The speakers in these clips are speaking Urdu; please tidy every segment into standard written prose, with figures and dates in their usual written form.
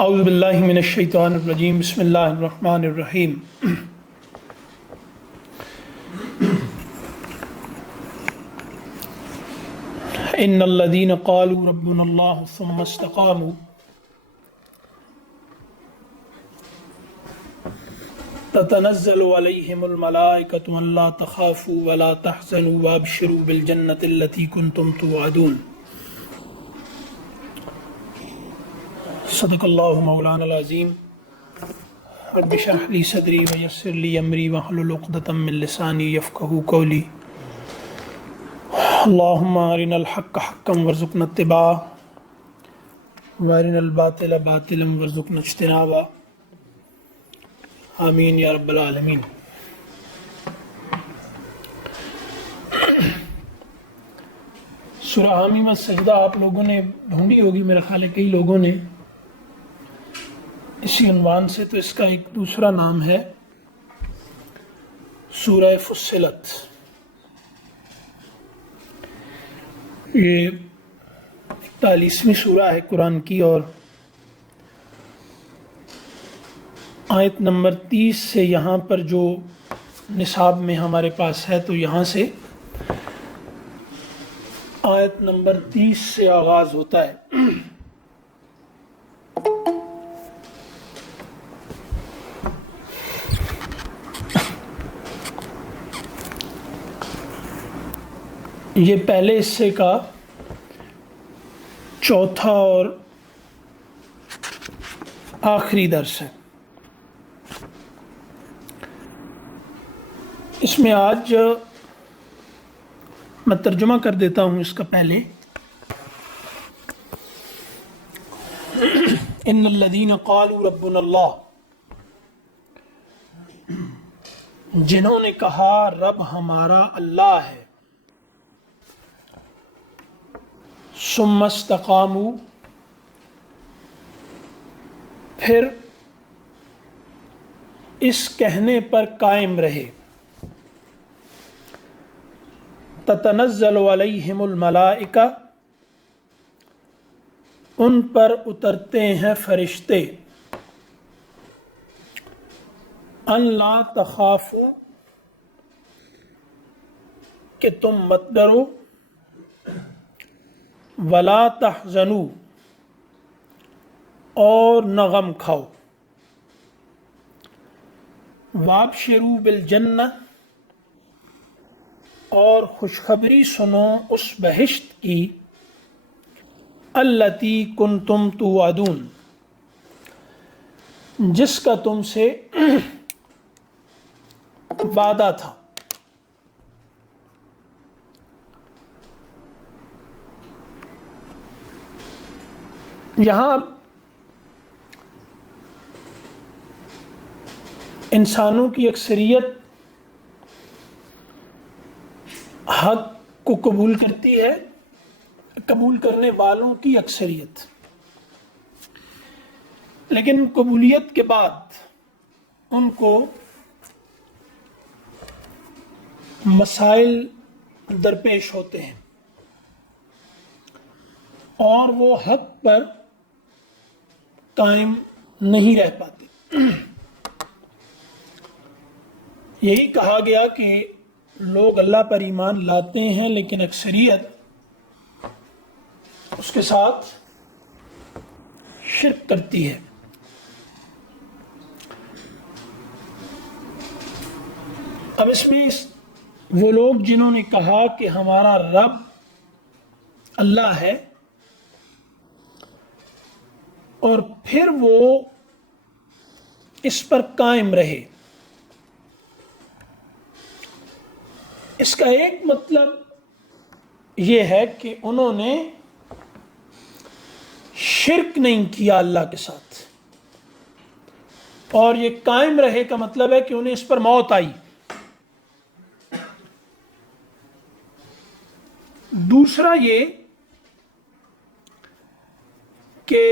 اعوذ باللہ من الشیطان الرجیم بسم اللہ الرحمن الرحیم ان الذین قالوا ربنا اللہ ثم استقاموا تتنزل علیہم الملائکۃ الا تخافوا ولا تحزنوا وابشروا بالجنۃ التی کنتم توعدون۔ صدق اللہ مولانا العظیم۔ رب اشرح لی صدری ویسر لی امری واحلل عقدۃ من لسانی یفقہوا قولی۔ اللہم ارنا الحق حقا وارزقنا اتباعہ وارنا الباطل باطلا وارزقنا اجتنابہ، آمین یا رب العالمین۔ سورہ حامیم السجدہ آپ لوگوں نے ڈھونڈی ہوگی، میرا خیال ہے کئی لوگوں نے، اسی عنوان سے۔ تو اس کا ایک دوسرا نام ہے سورہ فصلت۔ یہ 41ویں سورہ ہے قرآن کی، اور آیت نمبر 30 سے یہاں پر جو نصاب میں ہمارے پاس ہے، تو یہاں سے آیت نمبر 30 سے آغاز ہوتا ہے۔ یہ پہلے حصے کا چوتھا اور آخری درس ہے۔ اس میں آج میں ترجمہ کر دیتا ہوں اس کا پہلے۔ ان الذین قالوا ربنا اللہ، جنہوں نے کہا رب ہمارا اللہ ہے، ثم استقاموا، پھر اس کہنے پر قائم رہے، تتنزل علیہم الملائکہ، ان پر اترتے ہیں فرشتے، ان لا تخافوا، کہ تم مت ڈرو، ولا تحزنوا، اور نہ غم کھاؤ، وابشروا بالجنہ، اور خوشخبری سنو اس بہشت کی، التی کنتم توعدون، جس کا تم سے وعدہ تھا۔ یہاں انسانوں کی اکثریت حق کو قبول کرتی ہے، قبول کرنے والوں کی اکثریت، لیکن قبولیت کے بعد ان کو مسائل درپیش ہوتے ہیں اور وہ حق پر قائم نہیں رہ پاتے۔ یہی کہا گیا کہ لوگ اللہ پر ایمان لاتے ہیں، لیکن اکثریت اس کے ساتھ شرک کرتی ہے۔ اب اس میں وہ لوگ جنہوں نے کہا کہ ہمارا رب اللہ ہے، اور پھر وہ اس پر قائم رہے، اس کا ایک مطلب یہ ہے کہ انہوں نے شرک نہیں کیا اللہ کے ساتھ، اور یہ قائم رہے کا مطلب ہے کہ انہیں اس پر موت آئی۔ دوسرا یہ کہ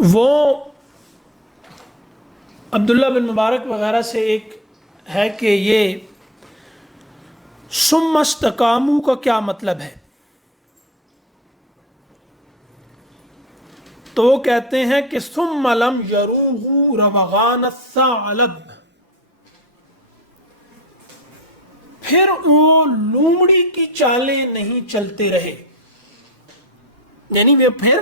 وہ عبداللہ بن مبارک وغیرہ سے ایک ہے کہ یہ ثم استقاموا کا کیا مطلب ہے؟ تو وہ کہتے ہیں کہ ثم لم یروغوا روغان الثعلب، پھر وہ لومڑی کی چالیں نہیں چلتے رہے، یعنی وہ پھر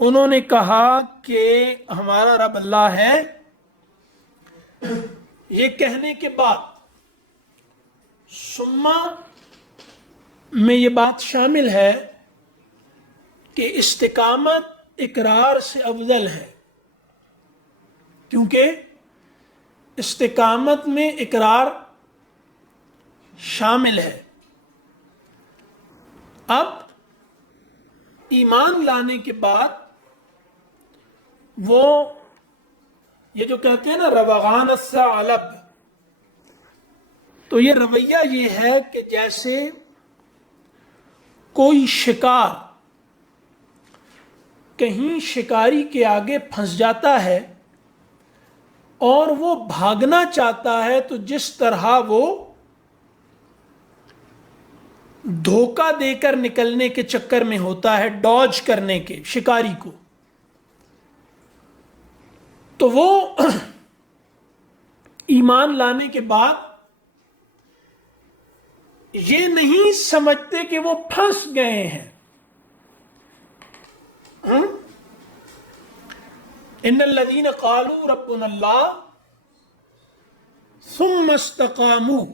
انہوں نے کہا کہ ہمارا رب اللہ ہے، یہ کہنے کے بعد ثم میں یہ بات شامل ہے کہ استقامت اقرار سے افضل ہے، کیونکہ استقامت میں اقرار شامل ہے۔ اب ایمان لانے کے بعد وہ یہ جو کہتے ہیں نا روغان الثعلب، تو یہ رویہ یہ ہے کہ جیسے کوئی شکار کہیں شکاری کے آگے پھنس جاتا ہے اور وہ بھاگنا چاہتا ہے، تو جس طرح وہ دھوکہ دے کر نکلنے کے چکر میں ہوتا ہے، ڈاج کرنے کے شکاری کو، تو وہ ایمان لانے کے بعد یہ نہیں سمجھتے کہ وہ پھنس گئے ہیں۔ ان الذین قالوا ربنا اللہ ثم استقاموا،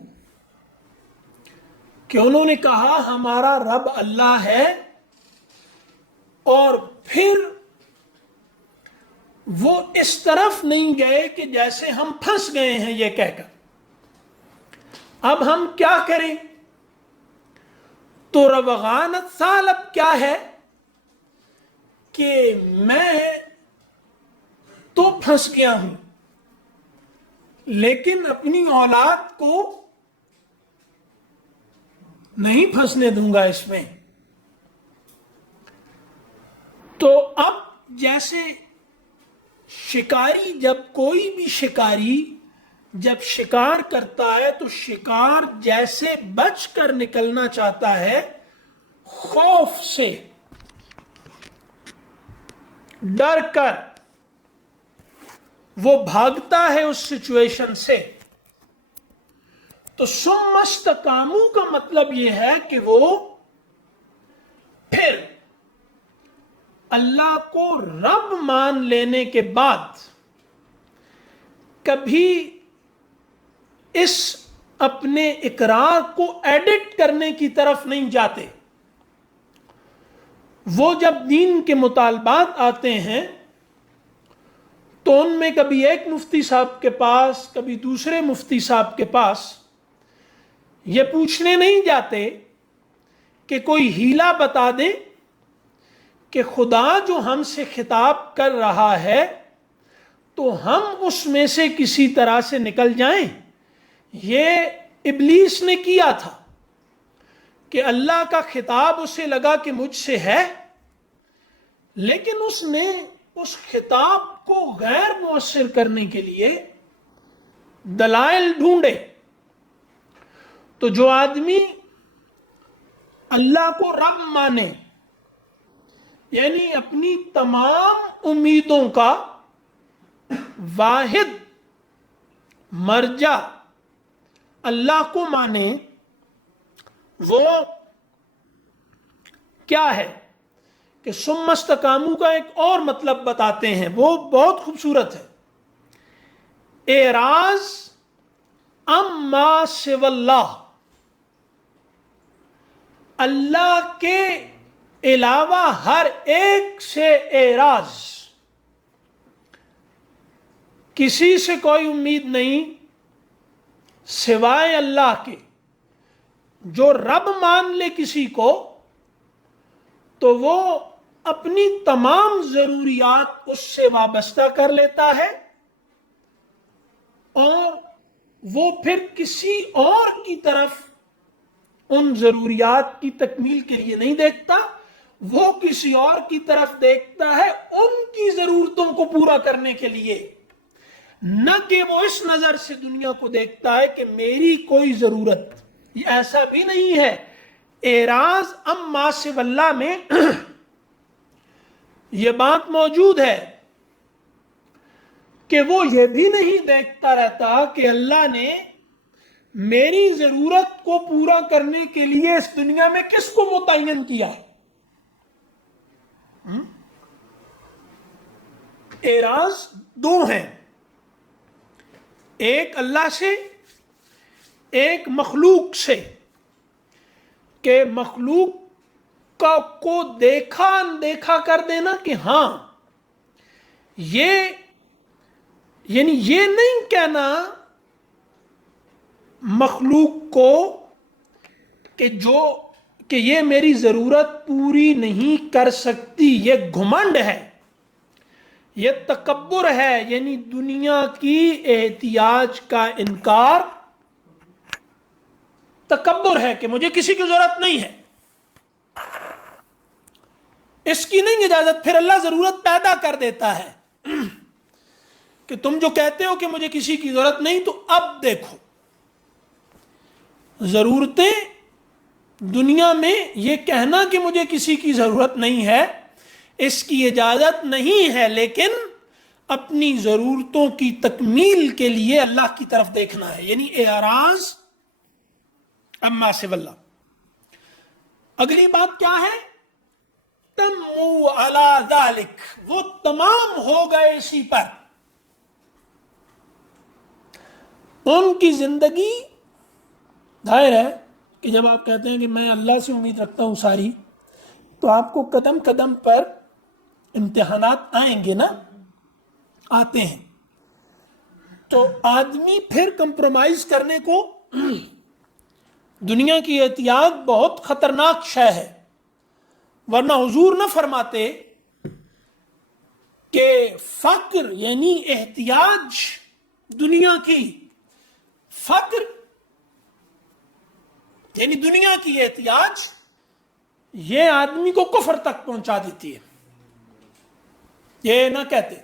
کہ انہوں نے کہا ہمارا رب اللہ ہے، اور پھر وہ اس طرف نہیں گئے کہ جیسے ہم پھنس گئے ہیں یہ کہہ کر۔ اب ہم کیا کریں؟ تو روغان الثعلب کیا ہے کہ میں تو پھنس گیا ہوں، لیکن اپنی اولاد کو نہیں پھنسنے دوں گا اس میں۔ تو اب جیسے شکاری، جب کوئی بھی شکاری جب شکار کرتا ہے تو شکار جیسے بچ کر نکلنا چاہتا ہے، خوف سے، ڈر کر وہ بھاگتا ہے اس سچویشن سے، تو ثم استقاموا کا مطلب یہ ہے کہ وہ پھر اللہ کو رب مان لینے کے بعد کبھی اس اپنے اقرار کو ایڈٹ کرنے کی طرف نہیں جاتے۔ وہ جب دین کے مطالبات آتے ہیں تو ان میں کبھی ایک مفتی صاحب کے پاس، کبھی دوسرے مفتی صاحب کے پاس یہ پوچھنے نہیں جاتے کہ کوئی ہیلا بتا دیں کہ خدا جو ہم سے خطاب کر رہا ہے تو ہم اس میں سے کسی طرح سے نکل جائیں۔ یہ ابلیس نے کیا تھا کہ اللہ کا خطاب اسے لگا کہ مجھ سے ہے، لیکن اس نے اس خطاب کو غیر مؤثر کرنے کے لیے دلائل ڈھونڈے۔ تو جو آدمی اللہ کو رب مانے، یعنی اپنی تمام امیدوں کا واحد مرجع اللہ کو مانے، وہ کیا ہے کہ ثم استقاموا کا ایک اور مطلب بتاتے ہیں، وہ بہت خوبصورت ہے۔ اعراض اما سوی اللہ، اللہ کے علاوہ ہر ایک سے اعراض، کسی سے کوئی امید نہیں سوائے اللہ کے۔ جو رب مان لے کسی کو تو وہ اپنی تمام ضروریات اس سے وابستہ کر لیتا ہے، اور وہ پھر کسی اور کی طرف ان ضروریات کی تکمیل کے لیے نہیں دیکھتا، وہ کسی اور کی طرف دیکھتا ہے ان کی ضرورتوں کو پورا کرنے کے لیے، نہ کہ وہ اس نظر سے دنیا کو دیکھتا ہے کہ میری کوئی ضرورت یہ ایسا بھی نہیں ہے. اعراض اما سوی اللہ میں یہ بات موجود ہے کہ وہ یہ بھی نہیں دیکھتا رہتا کہ اللہ نے میری ضرورت کو پورا کرنے کے لیے اس دنیا میں کس کو متعین کیا ہے. اعراض دو ہیں، ایک اللہ سے، ایک مخلوق سے، کہ مخلوق کو دیکھا اندیکھا کر دینا کہ ہاں یہ، یعنی یہ نہیں کہنا مخلوق کو کہ یہ میری ضرورت پوری نہیں کر سکتی، یہ گھمنڈ ہے، یہ تکبر ہے، یعنی دنیا کی احتیاج کا انکار تکبر ہے کہ مجھے کسی کی ضرورت نہیں ہے. اس کی نہیں اجازت. پھر اللہ ضرورت پیدا کر دیتا ہے کہ تم جو کہتے ہو کہ مجھے کسی کی ضرورت نہیں، تو اب دیکھو ضرورتیں دنیا میں، یہ کہنا کہ مجھے کسی کی ضرورت نہیں ہے اس کی اجازت نہیں ہے، لیکن اپنی ضرورتوں کی تکمیل کے لیے اللہ کی طرف دیکھنا ہے، یعنی اعراض اما سوی اللہ. اگلی بات کیا ہے؟ تموا علی ذالک، وہ تمام ہو گئے اسی پر. ان کی زندگی، ظاہر ہے کہ جب آپ کہتے ہیں کہ میں اللہ سے امید رکھتا ہوں ساری، تو آپ کو قدم قدم پر امتحانات آئیں گے نا، آتے ہیں. تو آدمی پھر کمپرومائز کرنے کو، دنیا کی احتیاط بہت خطرناک شے ہے، ورنہ حضور نہ فرماتے کہ فقر یعنی احتیاج دنیا کی، فقر یعنی دنیا کی احتیاج یہ آدمی کو کفر تک پہنچا دیتی ہے. یہ نہ کہتے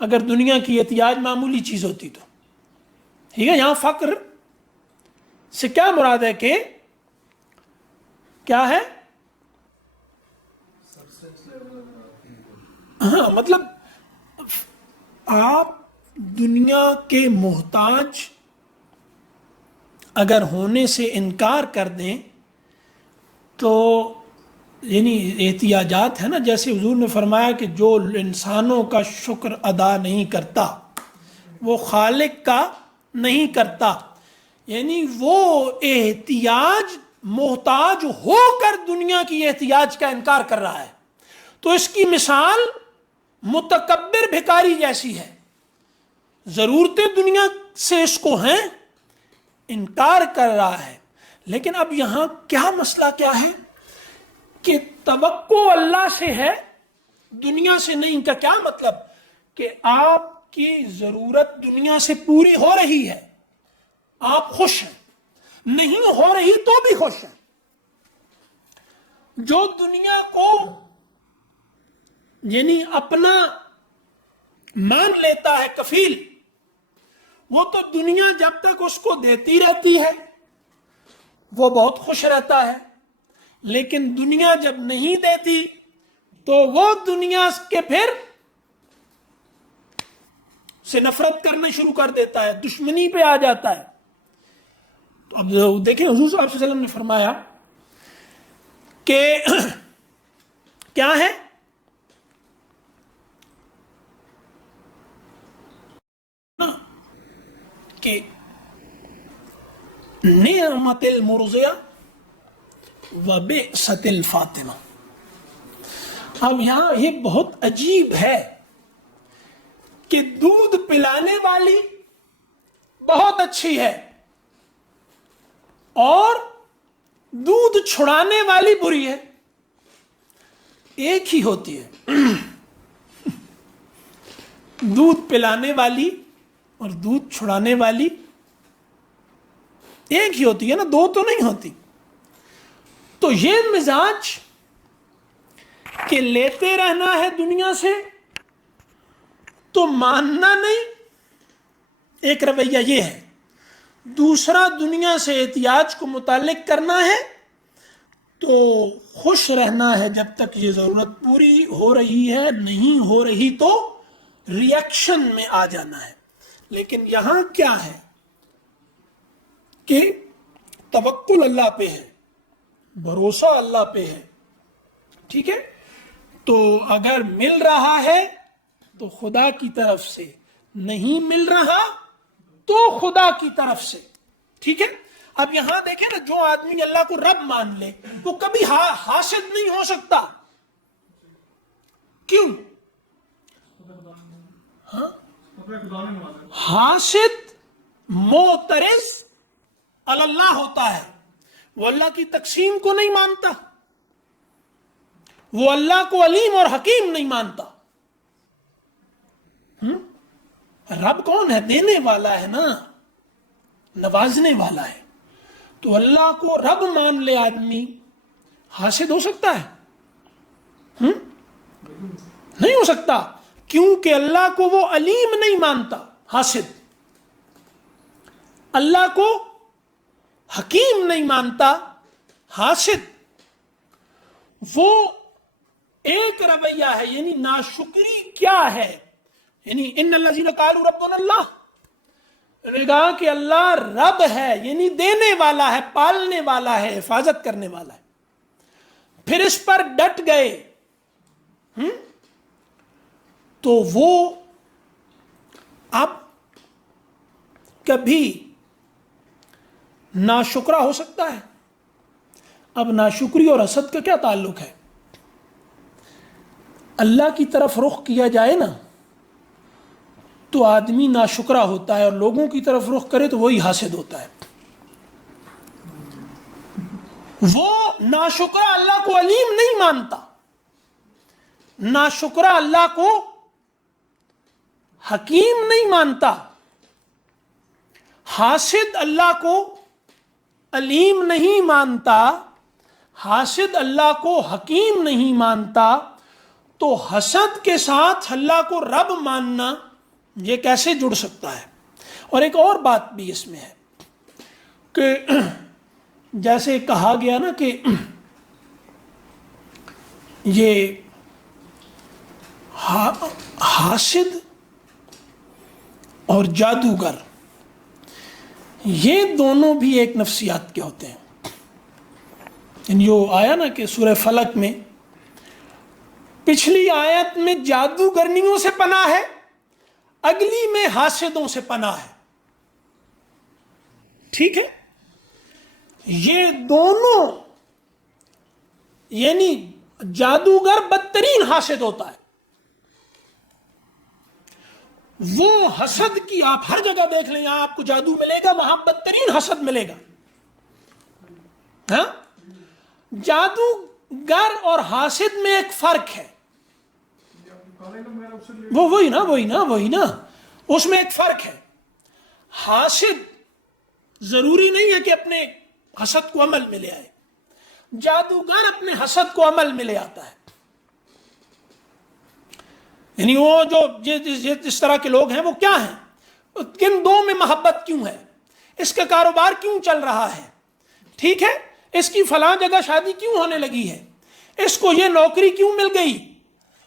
اگر دنیا کی احتیاج معمولی چیز ہوتی تو ٹھیک ہے. یہاں فقر سے کیا مراد ہے کہ کیا ہے؟ ہاں، مطلب آپ دنیا کے محتاج اگر ہونے سے انکار کر دیں تو یعنی احتیاجات ہے نا، جیسے حضور نے فرمایا کہ جو انسانوں کا شکر ادا نہیں کرتا وہ خالق کا نہیں کرتا، یعنی وہ احتیاج محتاج ہو کر دنیا کی احتیاج کا انکار کر رہا ہے. تو اس کی مثال متکبر بھکاری جیسی ہے. ضرورتیں دنیا سے اس کو ہیں، انکار کر رہا ہے. لیکن اب یہاں کیا مسئلہ کیا ہے کہ توقع اللہ سے ہے، دنیا سے نہیں. کا کیا مطلب؟ کہ آپ کی ضرورت دنیا سے پوری ہو رہی ہے، آپ خوش ہیں، نہیں ہو رہی تو بھی خوش ہیں. جو دنیا کو یعنی اپنا مان لیتا ہے کفیل، وہ تو دنیا جب تک اس کو دیتی رہتی ہے وہ بہت خوش رہتا ہے، لیکن دنیا جب نہیں دیتی تو وہ دنیا کے پھر سے نفرت کرنا شروع کر دیتا ہے، دشمنی پہ آ جاتا ہے. تو اب دیکھیں حضور صلی اللہ علیہ وسلم نے فرمایا کہ کیا ہے کہ نعمت المرضیہ و بئست الفاطمہ. اب یہاں یہ بہت عجیب ہے کہ دودھ پلانے والی بہت اچھی ہے اور دودھ چھڑانے والی بری ہے. ایک ہی ہوتی ہے، دودھ پلانے والی اور دودھ چھڑانے والی ایک ہی ہوتی ہے نا، دو تو نہیں ہوتی. تو یہ مزاج کہ لیتے رہنا ہے دنیا سے تو ماننا نہیں، ایک رویہ یہ ہے. دوسرا دنیا سے احتیاج کو متعلق کرنا ہے تو خوش رہنا ہے جب تک یہ ضرورت پوری ہو رہی ہے، نہیں ہو رہی تو ریئیکشن میں آ جانا ہے۔ لیکن یہاں کیا ہے کہ توکل اللہ پہ ہے، بھروسہ اللہ پہ ہے، ٹھیک ہے؟ تو اگر مل رہا ہے تو خدا کی طرف سے، نہیں مل رہا تو خدا کی طرف سے، ٹھیک ہے؟ اب یہاں دیکھیں نا، جو آدمی اللہ کو رب مان لے وہ کبھی حاسد نہیں ہو سکتا۔ کیوں؟ حاسد معترض اللہ ہوتا ہے، وہ اللہ کی تقسیم کو نہیں مانتا، وہ اللہ کو علیم اور حکیم نہیں مانتا۔ رب کون ہے؟ دینے والا ہے نا، نوازنے والا ہے۔ تو اللہ کو رب مان لے آدمی، حاسد ہو سکتا ہے؟ نہیں ہو سکتا، کیونکہ اللہ کو وہ علیم نہیں مانتا حاسد، اللہ کو حکیم نہیں مانتا حاسد۔ وہ ایک رویہ ہے، یعنی ناشکری کیا ہے؟ یعنی ان الذین قالوا ربنا اللہ، نے کہا کہ اللہ رب ہے، یعنی دینے والا ہے، پالنے والا ہے، حفاظت کرنے والا ہے، پھر اس پر ڈٹ گئے تو وہ اب کبھی ناشکرا ہو سکتا ہے۔ اب ناشکری اور حسد کا کیا تعلق ہے؟ اللہ کی طرف رخ کیا جائے نا تو آدمی ناشکرا ہوتا ہے، اور لوگوں کی طرف رخ کرے تو وہی حاسد ہوتا ہے۔ وہ ناشکرا اللہ کو علیم نہیں مانتا، ناشکرا اللہ کو حکیم نہیں مانتا، حاسد اللہ کو علیم نہیں مانتا، حاسد اللہ کو حکیم نہیں مانتا، تو حسد کے ساتھ اللہ کو رب ماننا یہ کیسے جڑ سکتا ہے؟ اور ایک اور بات بھی اس میں ہے کہ جیسے کہا گیا نا کہ یہ حاسد اور جادوگر، یہ دونوں بھی ایک نفسیات کے ہوتے ہیں۔ یعنی جو آیا نا کہ سورہ فلق میں پچھلی آیت میں جادوگرنیوں سے پناہ ہے، اگلی میں حاسدوں سے پناہ ہے، ٹھیک ہے؟ یہ دونوں، یعنی جادوگر بدترین حاسد ہوتا ہے، وہ حسد کی آپ ہر جگہ دیکھ لیں، یہاں آپ کو جادو ملے گا، وہاں بدترین حسد ملے گا۔ ہاں، جادوگر اور حاسد میں ایک فرق ہے، وہی نا اس میں ایک فرق ہے۔ حاسد ضروری نہیں ہے کہ اپنے حسد کو عمل میں لے آئے، جادوگر اپنے حسد کو عمل میں لے آتا ہے۔ یعنی وہ جو جس طرح کے لوگ ہیں وہ کیا ہیں؟ کن دو میں محبت کیوں ہے؟ اس کا کاروبار کیوں چل رہا ہے؟ ٹھیک ہے، اس کی فلاں جگہ شادی کیوں ہونے لگی ہے؟ اس کو یہ نوکری کیوں مل گئی؟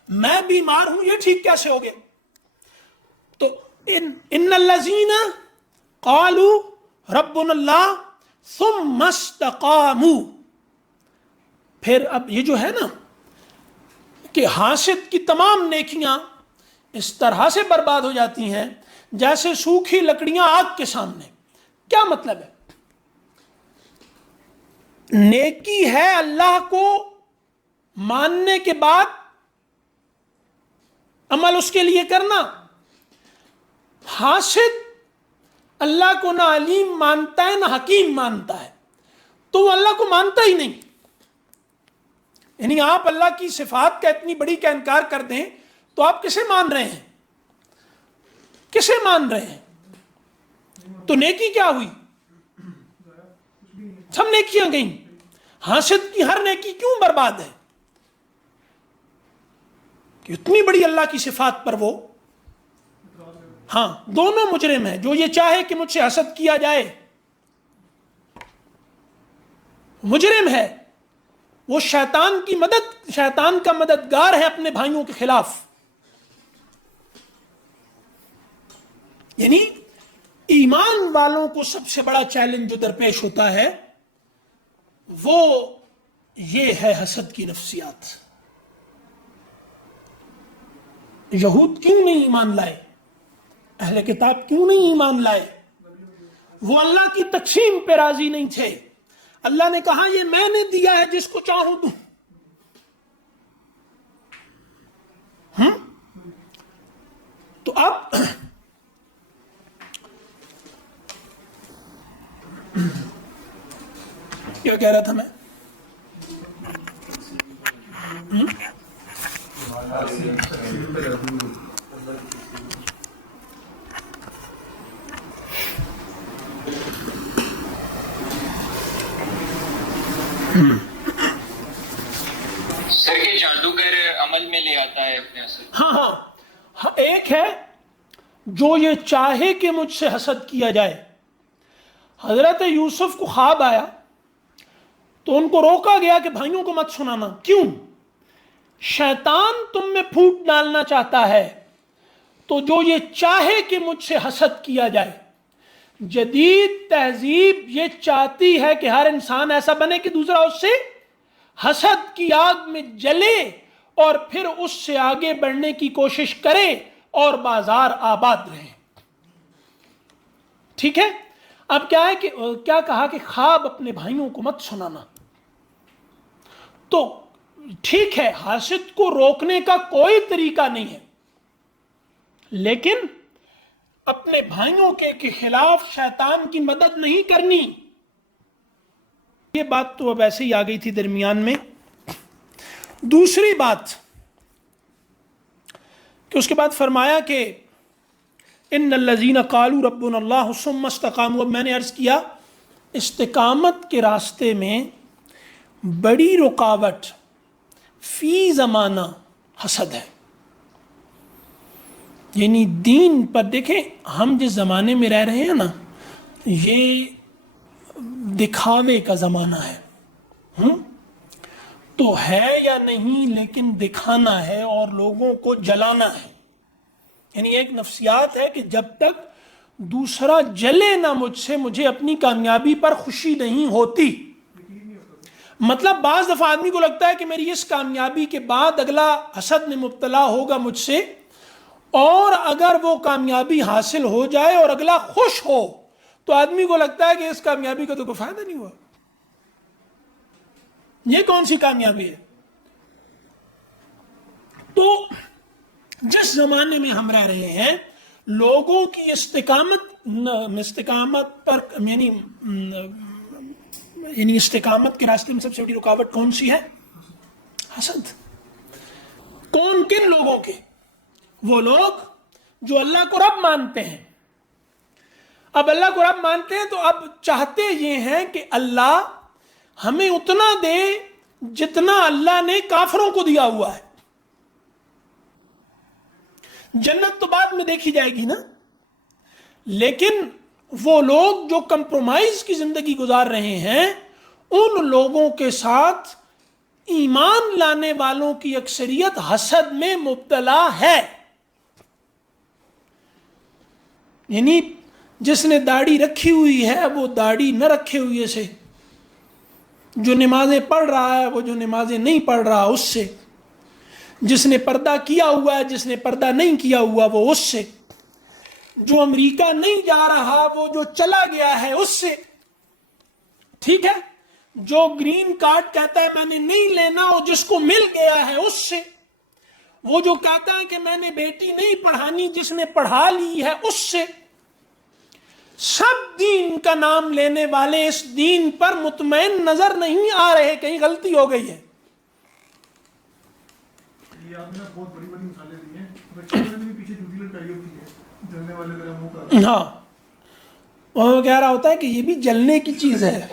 میں بیمار ہوں، یہ ٹھیک کیسے ہو گیا؟ تو ان الذین قالوا ربنا اللہ ثم استقاموا، پھر اب یہ جو ہے نا کہ حاسد کی تمام نیکیاں اس طرح سے برباد ہو جاتی ہیں جیسے سوکھی لکڑیاں آگ کے سامنے۔ کیا مطلب ہے؟ نیکی ہے اللہ کو ماننے کے بعد عمل اس کے لیے کرنا۔ حاسد اللہ کو نہ علیم مانتا ہے نہ حکیم مانتا ہے، تو وہ اللہ کو مانتا ہی نہیں۔ یعنی آپ اللہ کی صفات کا اتنی بڑی کا انکار کر دیں تو آپ کسے مان رہے ہیں؟ کسے مان رہے ہیں؟ تو نیکی کیا ہوئی؟ سب نیکیاں گئیں۔ حاسد کی ہر نیکی کیوں برباد ہے؟ کہ اتنی بڑی اللہ کی صفات پر وہ، ہاں، دونوں مجرم ہیں۔ جو یہ چاہے کہ مجھ سے حسد کیا جائے مجرم ہے، وہ شیطان کا مددگار ہے اپنے بھائیوں کے خلاف. یعنی ایمان والوں کو سب سے بڑا چیلنج جو درپیش ہوتا ہے وہ یہ ہے حسد کی نفسیات. یہود کیوں نہیں ایمان لائے؟ اہل کتاب کیوں نہیں ایمان لائے؟ وہ اللہ کی تقسیم پہ راضی نہیں تھے. اللہ نے کہا یہ میں نے دیا ہے، جس کو چاہوں دوں. تو اب کیا کہہ رہا تھا میں؟ سر کے جادوگر عمل میں لے آتا ہے اپنے اثر. ہاں ایک ہے جو یہ چاہے کہ مجھ سے حسد کیا جائے. حضرت یوسف کو خواب آیا تو ان کو روکا گیا کہ بھائیوں کو مت سنانا. کیوں؟ شیطان تم میں پھوٹ ڈالنا چاہتا ہے. تو جو یہ چاہے کہ مجھ سے حسد کیا جائے. جدید تہذیب یہ چاہتی ہے کہ ہر انسان ایسا بنے کہ دوسرا اس سے حسد کی آگ میں جلے اور پھر اس سے آگے بڑھنے کی کوشش کرے اور بازار آباد رہے. ٹھیک ہے؟ اب کیا ہے کہ کیا کہا کہ خواب اپنے بھائیوں کو مت سنانا. تو ٹھیک ہے، حاسد کو روکنے کا کوئی طریقہ نہیں ہے، لیکن اپنے بھائیوں کے خلاف شیطان کی مدد نہیں کرنی. یہ بات تو اب ایسے ہی آ گئی تھی درمیان میں. دوسری بات کہ اس کے بعد فرمایا کہ ان الذین قالوا ربنا اللہ ثم استقاموا. اب میں نے عرض کیا استقامت کے راستے میں بڑی رکاوٹ فی زمانہ حسد ہے. یعنی دین پر دیکھیں، ہم جس زمانے میں رہ رہے ہیں نا، یہ دکھاوے کا زمانہ ہے. تو ہے یا نہیں، لیکن دکھانا ہے اور لوگوں کو جلانا ہے. یعنی ایک نفسیات ہے کہ جب تک دوسرا جلے نہ مجھ سے، مجھے اپنی کامیابی پر خوشی نہیں ہوتی. مطلب بعض دفعہ آدمی کو لگتا ہے کہ میری اس کامیابی کے بعد اگلا حسد میں مبتلا ہوگا مجھ سے، اور اگر وہ کامیابی حاصل ہو جائے اور اگلا خوش ہو تو آدمی کو لگتا ہے کہ اس کامیابی کا تو کوئی فائدہ نہیں ہوا. یہ کون سی کامیابی ہے؟ تو جس زمانے میں ہم رہ رہے ہیں، لوگوں کی استقامت پر یعنی استقامت کے راستے میں سب سے بڑی رکاوٹ کون سی ہے؟ حسد. کن لوگوں کے؟ وہ لوگ جو اللہ کو رب مانتے ہیں. اب اللہ کو رب مانتے ہیں تو اب چاہتے یہ ہیں کہ اللہ ہمیں اتنا دے جتنا اللہ نے کافروں کو دیا ہوا ہے. جنت تو بعد میں دیکھی جائے گی نا، لیکن وہ لوگ جو کمپرومائز کی زندگی گزار رہے ہیں، ان لوگوں کے ساتھ ایمان لانے والوں کی اکثریت حسد میں مبتلا ہے. یعنی جس نے داڑھی رکھی ہوئی ہے وہ داڑھی نہ رکھے ہوئے سے، جو نمازیں پڑھ رہا ہے وہ جو نمازیں نہیں پڑھ رہا اس سے، جس نے پردہ کیا ہوا ہے جس نے پردہ نہیں کیا ہوا وہ اس سے، جو امریکہ نہیں جا رہا وہ جو چلا گیا ہے اس سے. ٹھیک ہے؟ جو گرین کارڈ کہتا ہے میں نے نہیں لینا اور جس کو مل گیا ہے اس سے، وہ جو کہتا ہے کہ میں نے بیٹی نہیں پڑھانی جس نے پڑھا لی ہے اس سے. سب دین کا نام لینے والے اس دین پر مطمئن نظر نہیں آ رہے. کہیں غلطی ہو گئی ہے. یہ آپ نے بہت بڑی بڑی مثالیں دی ہیں. بچوں نے بھی پیچھے جھوٹی لٹکائی ہوتی ہے، جلنے والے میرا منہ کا. ہاں، وہ کہہ رہا ہوتا ہے کہ یہ بھی جلنے کی چیز ہے.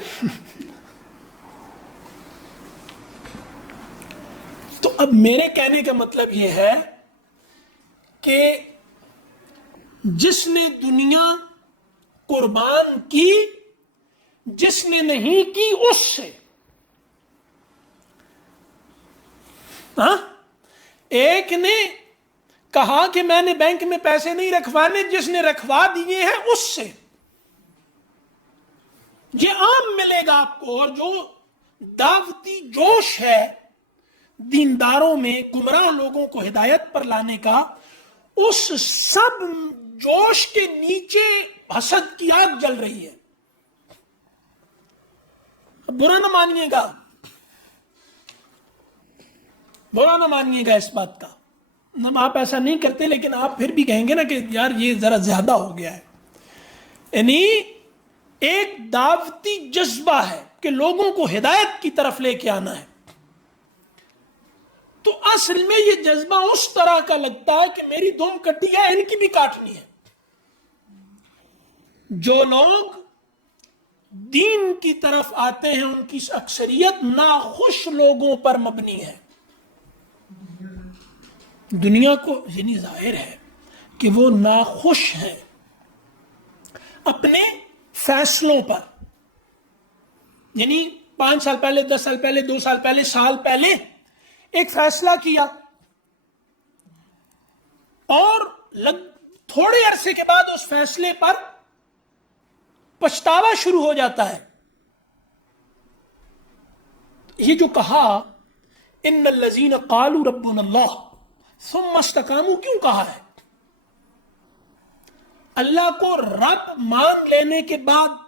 تو اب میرے کہنے کا مطلب یہ ہے کہ جس نے دنیا قربان کی، جس نے نہیں کی اس سے ہاں، ایک نے کہا کہ میں نے بینک میں پیسے نہیں رکھوانے، جس نے رکھوا دیے ہیں اس سے. یہ عام ملے گا آپ کو. اور جو دعوتی جوش ہے دینداروں میں گمراہ لوگوں کو ہدایت پر لانے کا، اس سب جوش کے نیچے حسد کی آگ جل رہی ہے. برا نہ مانیے گا، برا نہ مانیے گا اس بات کا. آپ ایسا نہیں کرتے، لیکن آپ پھر بھی کہیں گے نا کہ یار یہ ذرا زیادہ ہو گیا ہے. یعنی ایک دعوتی جذبہ ہے کہ لوگوں کو ہدایت کی طرف لے کے آنا ہے. تو اصل میں یہ جذبہ اس طرح کا لگتا ہے کہ میری دم کٹی ہے، ان کی بھی کاٹنی ہے. جو لوگ دین کی طرف آتے ہیں ان کی اکثریت ناخوش لوگوں پر مبنی ہے. دنیا کو یعنی ظاہر ہے کہ وہ ناخوش ہیں اپنے فیصلوں پر. یعنی 5 سال پہلے، 10 سال پہلے، 2 سال پہلے، سال پہلے ایک فیصلہ کیا اور تھوڑے عرصے کے بعد اس فیصلے پر پچھتاوا شروع ہو جاتا ہے. یہ جو کہا ان الذین قالوا ربنا اللہ ثم استقاموا، کیوں کہا ہے؟ اللہ کو رب مان لینے کے بعد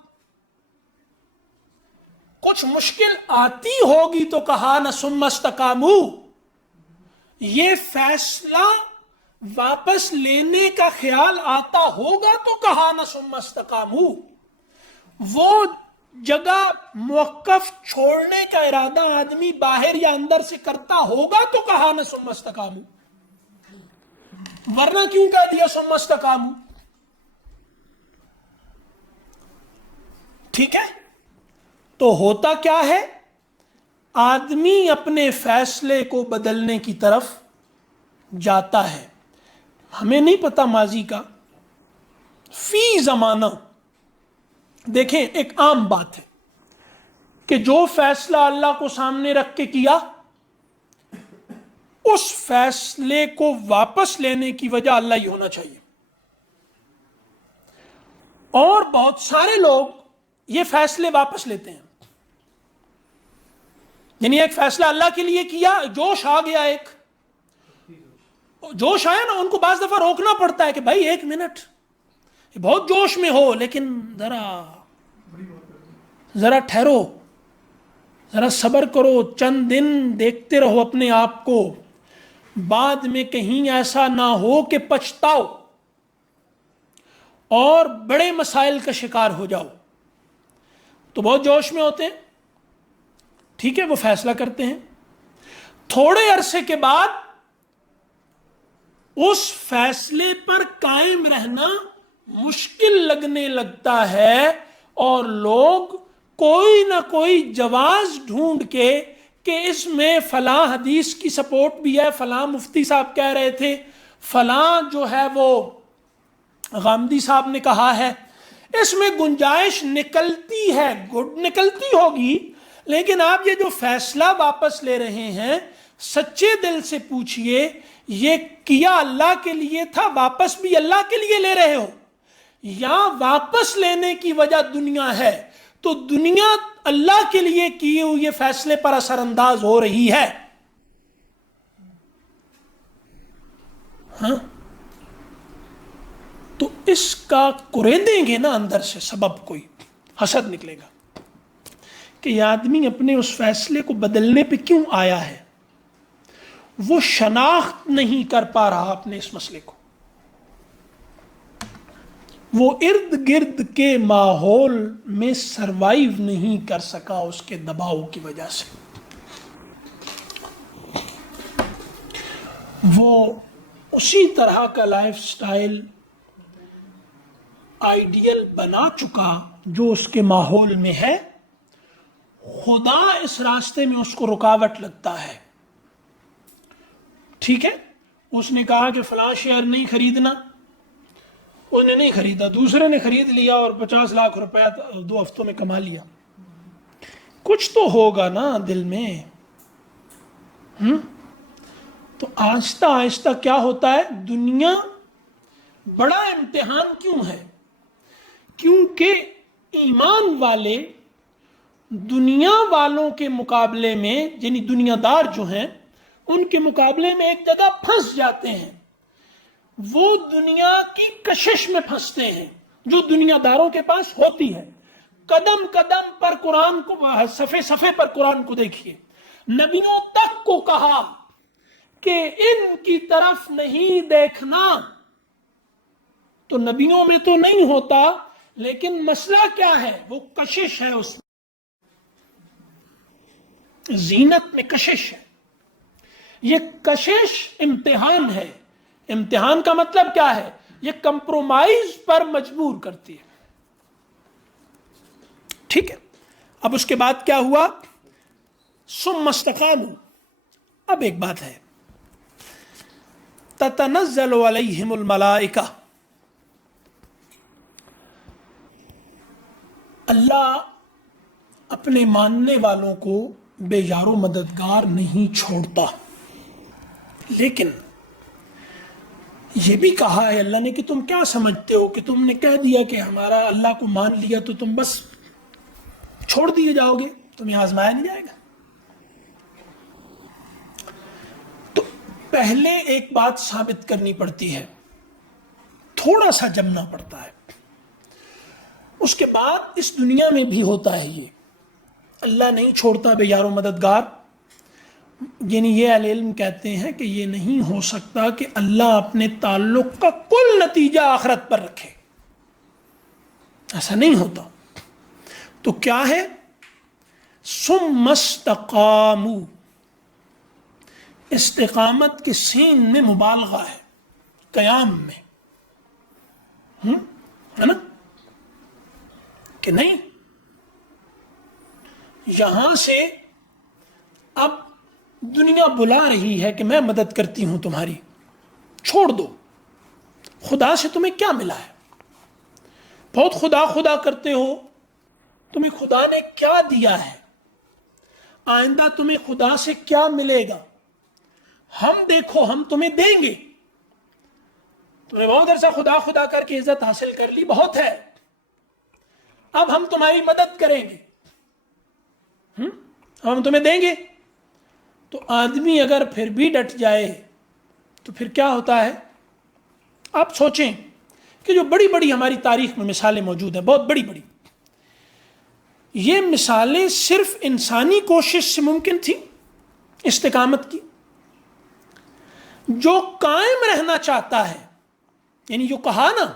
کچھ مشکل آتی ہوگی تو کہا نہ ثم استقاموا. یہ فیصلہ واپس لینے کا خیال آتا ہوگا تو کہا نہ ثم استقاموا. وہ جگہ موقف چھوڑنے کا ارادہ آدمی باہر یا اندر سے کرتا ہوگا تو کہا نہ ثم استقاموا. ورنہ کیوں کہہ دیا ثم استقاموا؟ ٹھیک ہے. تو ہوتا کیا ہے؟ آدمی اپنے فیصلے کو بدلنے کی طرف جاتا ہے. ہمیں نہیں پتا ماضی کا، فی زمانہ دیکھیں ایک عام بات ہے کہ جو فیصلہ اللہ کو سامنے رکھ کے کیا، اس فیصلے کو واپس لینے کی وجہ اللہ ہی ہونا چاہیے. اور بہت سارے لوگ یہ فیصلے واپس لیتے ہیں. یعنی ایک فیصلہ اللہ کے لیے کیا، جوش آ گیا، ایک جوش آیا نا، ان کو بعض دفعہ روکنا پڑتا ہے کہ بھائی 1 منٹ، بہت جوش میں ہو لیکن ذرا ٹھہرو، ذرا صبر کرو، چند دن دیکھتے رہو اپنے آپ کو، بعد میں کہیں ایسا نہ ہو کہ پچھتاؤ اور بڑے مسائل کا شکار ہو جاؤ. تو بہت جوش میں ہوتے ہیں، ٹھیک ہے، وہ فیصلہ کرتے ہیں. تھوڑے عرصے کے بعد اس فیصلے پر قائم رہنا مشکل لگنے لگتا ہے اور لوگ کوئی نہ کوئی جواز ڈھونڈ کے کہ اس میں فلاں حدیث کی سپورٹ بھی ہے، فلاں مفتی صاحب کہہ رہے تھے، فلاں جو ہے وہ غامدی صاحب نے کہا ہے، اس میں گنجائش نکلتی ہے، نکلتی ہوگی. لیکن آپ یہ جو فیصلہ واپس لے رہے ہیں، سچے دل سے پوچھئے یہ کیا اللہ کے لیے تھا، واپس بھی اللہ کے لیے لے رہے ہو، یا واپس لینے کی وجہ دنیا ہے؟ تو دنیا اللہ کے لیے کیے ہوئے فیصلے پر اثر انداز ہو رہی ہے. ہاں، تو اس کا کریدیں گے نا اندر سے سبب، کوئی حسد نکلے گا کہ یہ آدمی اپنے اس فیصلے کو بدلنے پہ کیوں آیا ہے. وہ شناخت نہیں کر پا رہا اپنے اس مسئلے کو، وہ ارد گرد کے ماحول میں سروائیو نہیں کر سکا اس کے دباؤ کی وجہ سے. وہ اسی طرح کا لائف سٹائل آئیڈیل بنا چکا جو اس کے ماحول میں ہے. خدا اس راستے میں اس کو رکاوٹ لگتا ہے. ٹھیک ہے، اس نے کہا کہ فلاں شیئر نہیں خریدنا، اس نے نہیں خریدا، دوسرے نے خرید لیا اور 50 لاکھ روپے 2 ہفتوں میں کما لیا. کچھ تو ہوگا نا دل میں. تو آہستہ آہستہ کیا ہوتا ہے؟ دنیا بڑا امتحان کیوں ہے؟ کیونکہ ایمان والے دنیا والوں کے مقابلے میں، یعنی دنیا دار جو ہیں ان کے مقابلے میں ایک جگہ پھنس جاتے ہیں. وہ دنیا کی کشش میں پھنستے ہیں جو دنیا داروں کے پاس ہوتی ہے. قدم قدم پر قرآن کو، صفحے صفحے پر قرآن کو دیکھیے. نبیوں تک کو کہا کہ ان کی طرف نہیں دیکھنا. تو نبیوں میں تو نہیں ہوتا، لیکن مسئلہ کیا ہے؟ وہ کشش ہے، اس زینت میں کشش ہے. یہ کشش امتحان ہے. امتحان کا مطلب کیا ہے؟ یہ کمپرومائز پر مجبور کرتی ہے. ٹھیک ہے. اب اس کے بعد کیا ہوا؟ ثم استقاموا. اب ایک بات ہے، تتنزل علیہم الملائکہ. اللہ اپنے ماننے والوں کو بے یار و مددگار نہیں چھوڑتا. لیکن یہ بھی کہا ہے اللہ نے کہ تم کیا سمجھتے ہو کہ تم نے کہہ دیا کہ ہمارا اللہ کو مان لیا تو تم بس چھوڑ دیے جاؤ گے، تمہیں آزمایا نہیں جائے گا. تو پہلے ایک بات ثابت کرنی پڑتی ہے، تھوڑا سا جمنا پڑتا ہے. اس کے بعد اس دنیا میں بھی ہوتا ہے یہ. اللہ نہیں چھوڑتا بے یار و مددگار. یعنی یہ اہل علم کہتے ہیں کہ یہ نہیں ہو سکتا کہ اللہ اپنے تعلق کا کل نتیجہ آخرت پر رکھے. ایسا نہیں ہوتا. تو کیا ہے؟ ثم استقاموا. استقامت کے سین میں مبالغہ ہے، قیام میں، ہے نا؟ کہ نہیں، یہاں سے اب دنیا بلا رہی ہے کہ میں مدد کرتی ہوں تمہاری، چھوڑ دو. خدا سے تمہیں کیا ملا ہے؟ بہت خدا خدا کرتے ہو، تمہیں خدا نے کیا دیا ہے؟ آئندہ تمہیں خدا سے کیا ملے گا؟ ہم دیکھو، ہم تمہیں دیں گے. تم نے بہت عرصہ خدا خدا کر کے عزت حاصل کر لی، بہت ہے، اب ہم تمہاری مدد کریں گے، ہم تمہیں دیں گے. تو آدمی اگر پھر بھی ڈٹ جائے تو پھر کیا ہوتا ہے؟ آپ سوچیں کہ جو بڑی بڑی ہماری تاریخ میں مثالیں موجود ہیں، بہت بڑی بڑی، یہ مثالیں صرف انسانی کوشش سے ممکن تھی استقامت کی. جو قائم رہنا چاہتا ہے، یعنی جو کہا نا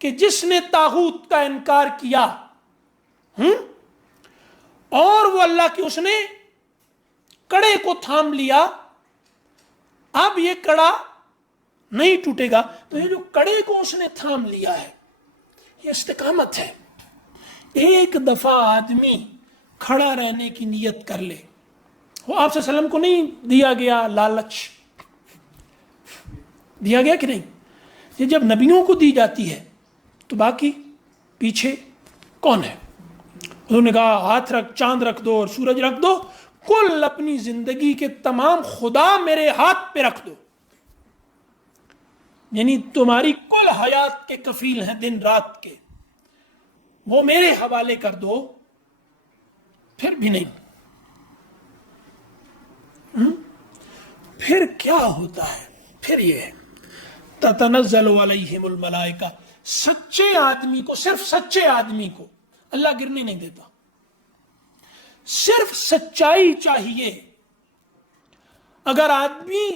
کہ جس نے طاغوت کا انکار کیا اور وہ اللہ کی، اس نے کڑے کو تھام لیا، اب یہ کڑا نہیں ٹوٹے گا. تو یہ جو کڑے کو اس نے تھام لیا ہے، یہ استقامت ہے. ایک دفعہ آدمی کھڑا رہنے کی نیت کر لے. وہ آپ صلی اللہ علیہ وسلم کو نہیں دیا گیا لالچ؟ دیا گیا کہ نہیں؟ یہ جب نبیوں کو دی جاتی ہے تو باقی پیچھے کون ہے؟ انہوں نے کہا ہاتھ رکھ، چاند رکھ دو اور سورج رکھ دو، کل اپنی زندگی کے تمام خدا میرے ہاتھ پہ رکھ دو. یعنی تمہاری کل حیات کے کفیل ہیں دن رات کے، وہ میرے حوالے کر دو. پھر بھی نہیں. پھر کیا ہوتا ہے؟ پھر یہ ہے تتنزل علیہم الملائکہ. سچے آدمی کو، صرف سچے آدمی کو اللہ گرنے نہیں دیتا. صرف سچائی چاہیے. اگر آدمی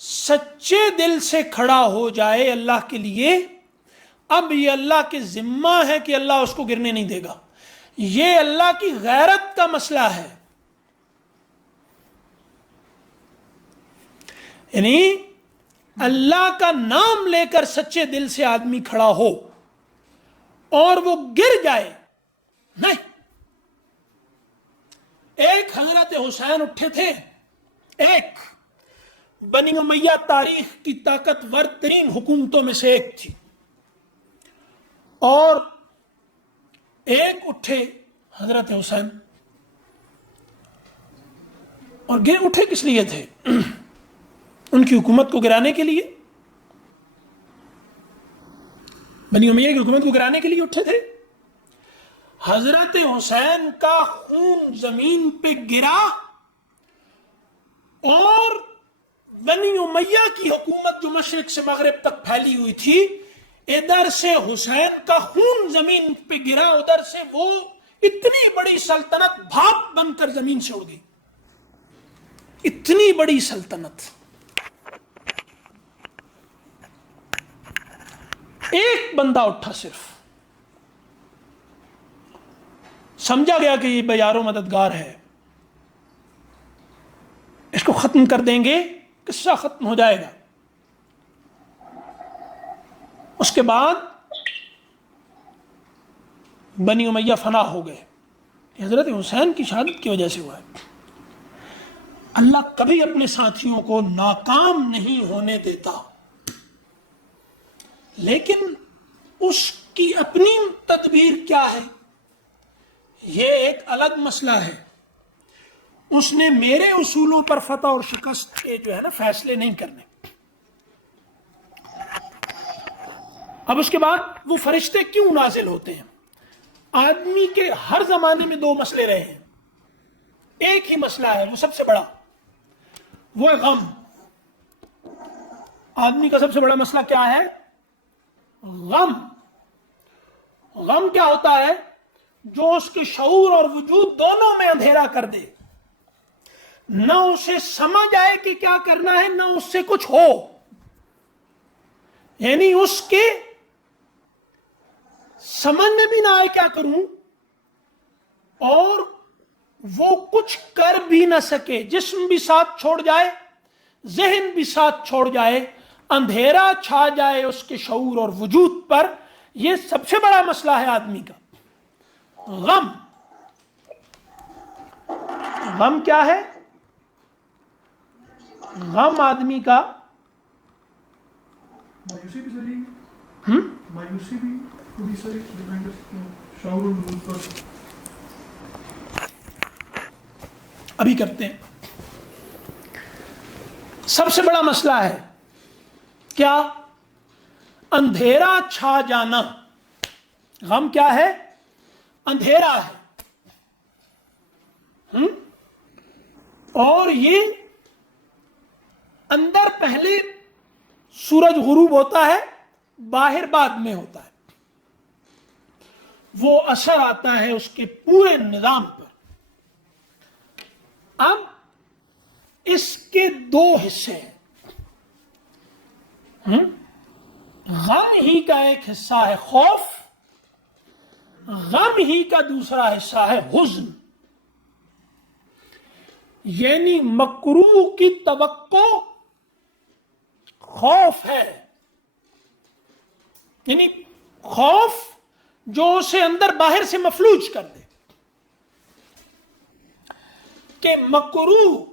سچے دل سے کھڑا ہو جائے اللہ کے لیے، اب یہ اللہ کے ذمہ ہے کہ اللہ اس کو گرنے نہیں دے گا. یہ اللہ کی غیرت کا مسئلہ ہے. یعنی اللہ کا نام لے کر سچے دل سے آدمی کھڑا ہو اور وہ گر جائے، نہیں. ایک حضرت حسین اٹھے تھے، ایک بنی امیہ تاریخ کی طاقتور ترین حکومتوں میں سے ایک تھی، اور ایک اٹھے حضرت حسین اور گر اٹھے کس لیے تھے؟ ان کی حکومت کو گرانے کے لیے، بنی امیہ کی حکومت کو گرانے کے لیے اٹھے تھے۔ حضرت حسین کا خون زمین پہ گرا اور بنی امیہ کی حکومت جو مشرق سے مغرب تک پھیلی ہوئی تھی، ادھر سے حسین کا خون زمین پہ گرا، ادھر سے وہ اتنی بڑی سلطنت بھاپ بن کر زمین سے اڑ گئی، اتنی بڑی سلطنت۔ ایک بندہ اٹھا، صرف سمجھا گیا کہ یہ بیار و مددگار ہے، اس کو ختم کر دیں گے، قصہ ختم ہو جائے گا۔ اس کے بعد بنی امیہ فنا ہو گئے۔ حضرت حسین کی شہادت کی وجہ سے ہوا ہے۔ اللہ کبھی اپنے ساتھیوں کو ناکام نہیں ہونے دیتا، لیکن اس کی اپنی تدبیر کیا ہے یہ ایک الگ مسئلہ ہے۔ اس نے میرے اصولوں پر فتح اور شکست کے جو ہے نا فیصلے نہیں کرنے۔ اب اس کے بعد وہ فرشتے کیوں نازل ہوتے ہیں؟ آدمی کے ہر زمانے میں دو مسئلے رہے ہیں، ایک ہی مسئلہ ہے وہ سب سے بڑا، وہ ہے غم۔ آدمی کا سب سے بڑا مسئلہ کیا ہے؟ غم۔ غم کیا ہوتا ہے؟ جو اس کے شعور اور وجود دونوں میں اندھیرا کر دے، نہ اسے سمجھ آئے کہ کیا کرنا ہے، نہ اس سے کچھ ہو، یعنی اس کے سمجھ میں بھی نہ آئے کیا کروں، اور وہ کچھ کر بھی نہ سکے، جسم بھی ساتھ چھوڑ جائے، ذہن بھی ساتھ چھوڑ جائے، اندھیرا چھا جائے اس کے شعور اور وجود پر۔ یہ سب سے بڑا مسئلہ ہے آدمی کا، غم۔ غم کیا ہے؟ غم آدمی کا مایوسی بھی ذریعہ، مایوسی بھی تھوڑی سی ڈیپینڈ شعور اور وجود پر۔ ابھی کرتے ہیں۔ سب سے بڑا مسئلہ ہے کیا؟ اندھیرا چھا جانا۔ غم کیا ہے؟ اندھیرا ہے۔ اور یہ اندر پہلے سورج غروب ہوتا ہے، باہر بعد میں ہوتا ہے، وہ اثر آتا ہے اس کے پورے نظام پر۔ اب اس کے دو حصے ہیں۔ غم ہی کا ایک حصہ ہے خوف، غم ہی کا دوسرا حصہ ہے حزن، یعنی مکروہ کی توقع خوف ہے، یعنی خوف جو اسے اندر باہر سے مفلوج کر دے، کہ مکروہ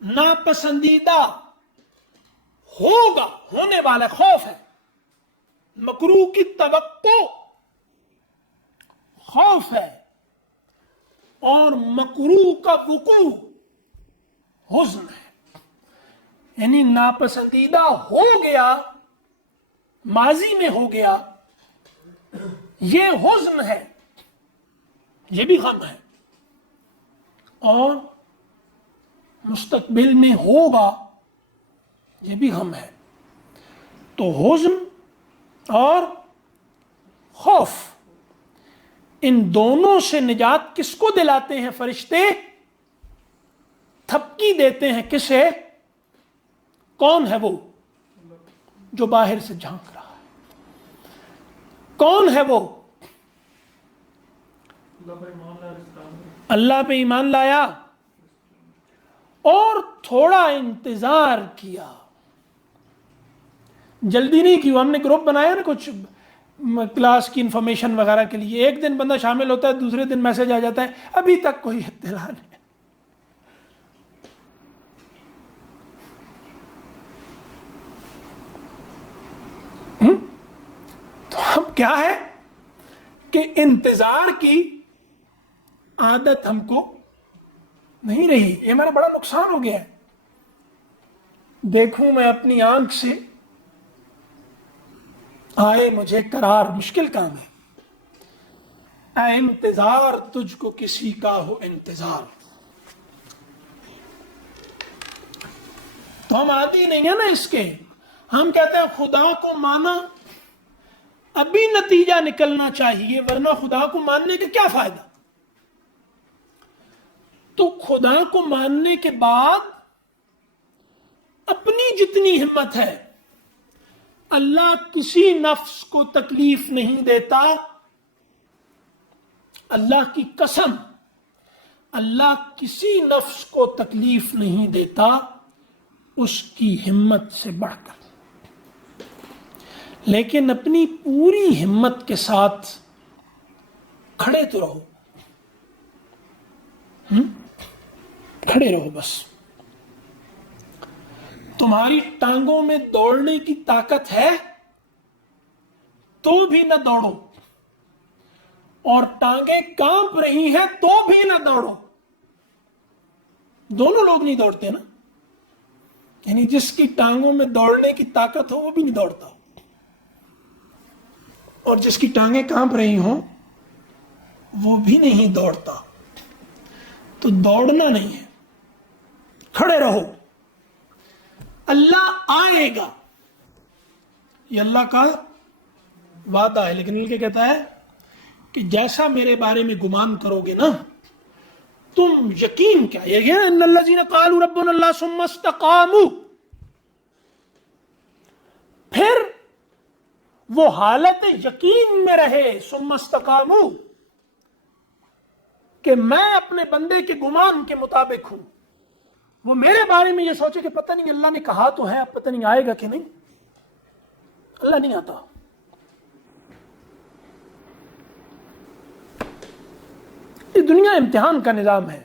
ناپسندیدہ ہوگا، ہونے والا خوف ہے۔ مکروہ کی توقع خوف ہے، اور مکروہ کا وقوع حزن ہے، یعنی ناپسندیدہ ہو گیا، ماضی میں ہو گیا، یہ حزن ہے، یہ بھی غم ہے، اور مستقبل میں ہوگا، یہ بھی غم ہے۔ تو حزن اور خوف، ان دونوں سے نجات کس کو دلاتے ہیں فرشتے؟ تھپکی دیتے ہیں کسے؟ کون ہے وہ جو باہر سے جھانک رہا ہے؟ کون ہے وہ؟ اللہ پہ ایمان لایا اور تھوڑا انتظار کیا، جلدی نہیں کی۔ ہم نے گروپ بنایا نا کچھ کلاس کی انفارمیشن وغیرہ کے لیے، ایک دن بندہ شامل ہوتا ہے، دوسرے دن میسج آ جاتا ہے ابھی تک کوئی اطلاع نہیں۔ تو اب کیا ہے کہ انتظار کی عادت ہم کو نہیں رہی، یہ میرا بڑا نقصان ہو گیا ہے. دیکھوں میں اپنی آنکھ سے، آئے مجھے قرار مشکل کام ہے. اے انتظار تجھ کو کسی کا ہو انتظار. تو ہم عادی نہیں ہیں نا اس کے. ہم کہتے ہیں خدا کو مانا، ابھی نتیجہ نکلنا چاہیے، ورنہ خدا کو ماننے کا کیا فائدہ. تو خدا کو ماننے کے بعد اپنی جتنی ہمت ہے، اللہ کسی نفس کو تکلیف نہیں دیتا. اللہ کی قسم، اللہ کسی نفس کو تکلیف نہیں دیتا اس کی ہمت سے بڑھ کر. لیکن اپنی پوری ہمت کے ساتھ کھڑے تو رہو، کھڑے رہو. بس تمہاری ٹانگوں میں دوڑنے کی طاقت ہے تو بھی نہ دوڑو، اور ٹانگیں کانپ رہی ہیں تو بھی نہ دوڑو. دونوں لوگ نہیں دوڑتے نا. یعنی جس کی ٹانگوں میں دوڑنے کی طاقت ہو وہ بھی نہیں دوڑتا، اور جس کی ٹانگیں کانپ رہی ہوں وہ بھی نہیں دوڑتا. تو دوڑنا نہیں ہے، کھڑے رہو. اللہ آئے گا، یہ اللہ کا وعدہ ہے. لیکن یہ کہتا ہے کہ جیسا میرے بارے میں گمان کرو گے نا، تم یقین کیا، یہ ہے ان الذین قالوا ربنا اللہ ثم استقاموا، پھر وہ حالت یقین میں رہے، ثم استقاموا، کہ میں اپنے بندے کے گمان کے مطابق ہوں. وہ میرے بارے میں یہ سوچے کہ پتہ نہیں اللہ نے کہا تو ہے، اب پتہ نہیں آئے گا کہ نہیں. اللہ نہیں آتا. یہ دنیا امتحان کا نظام ہے.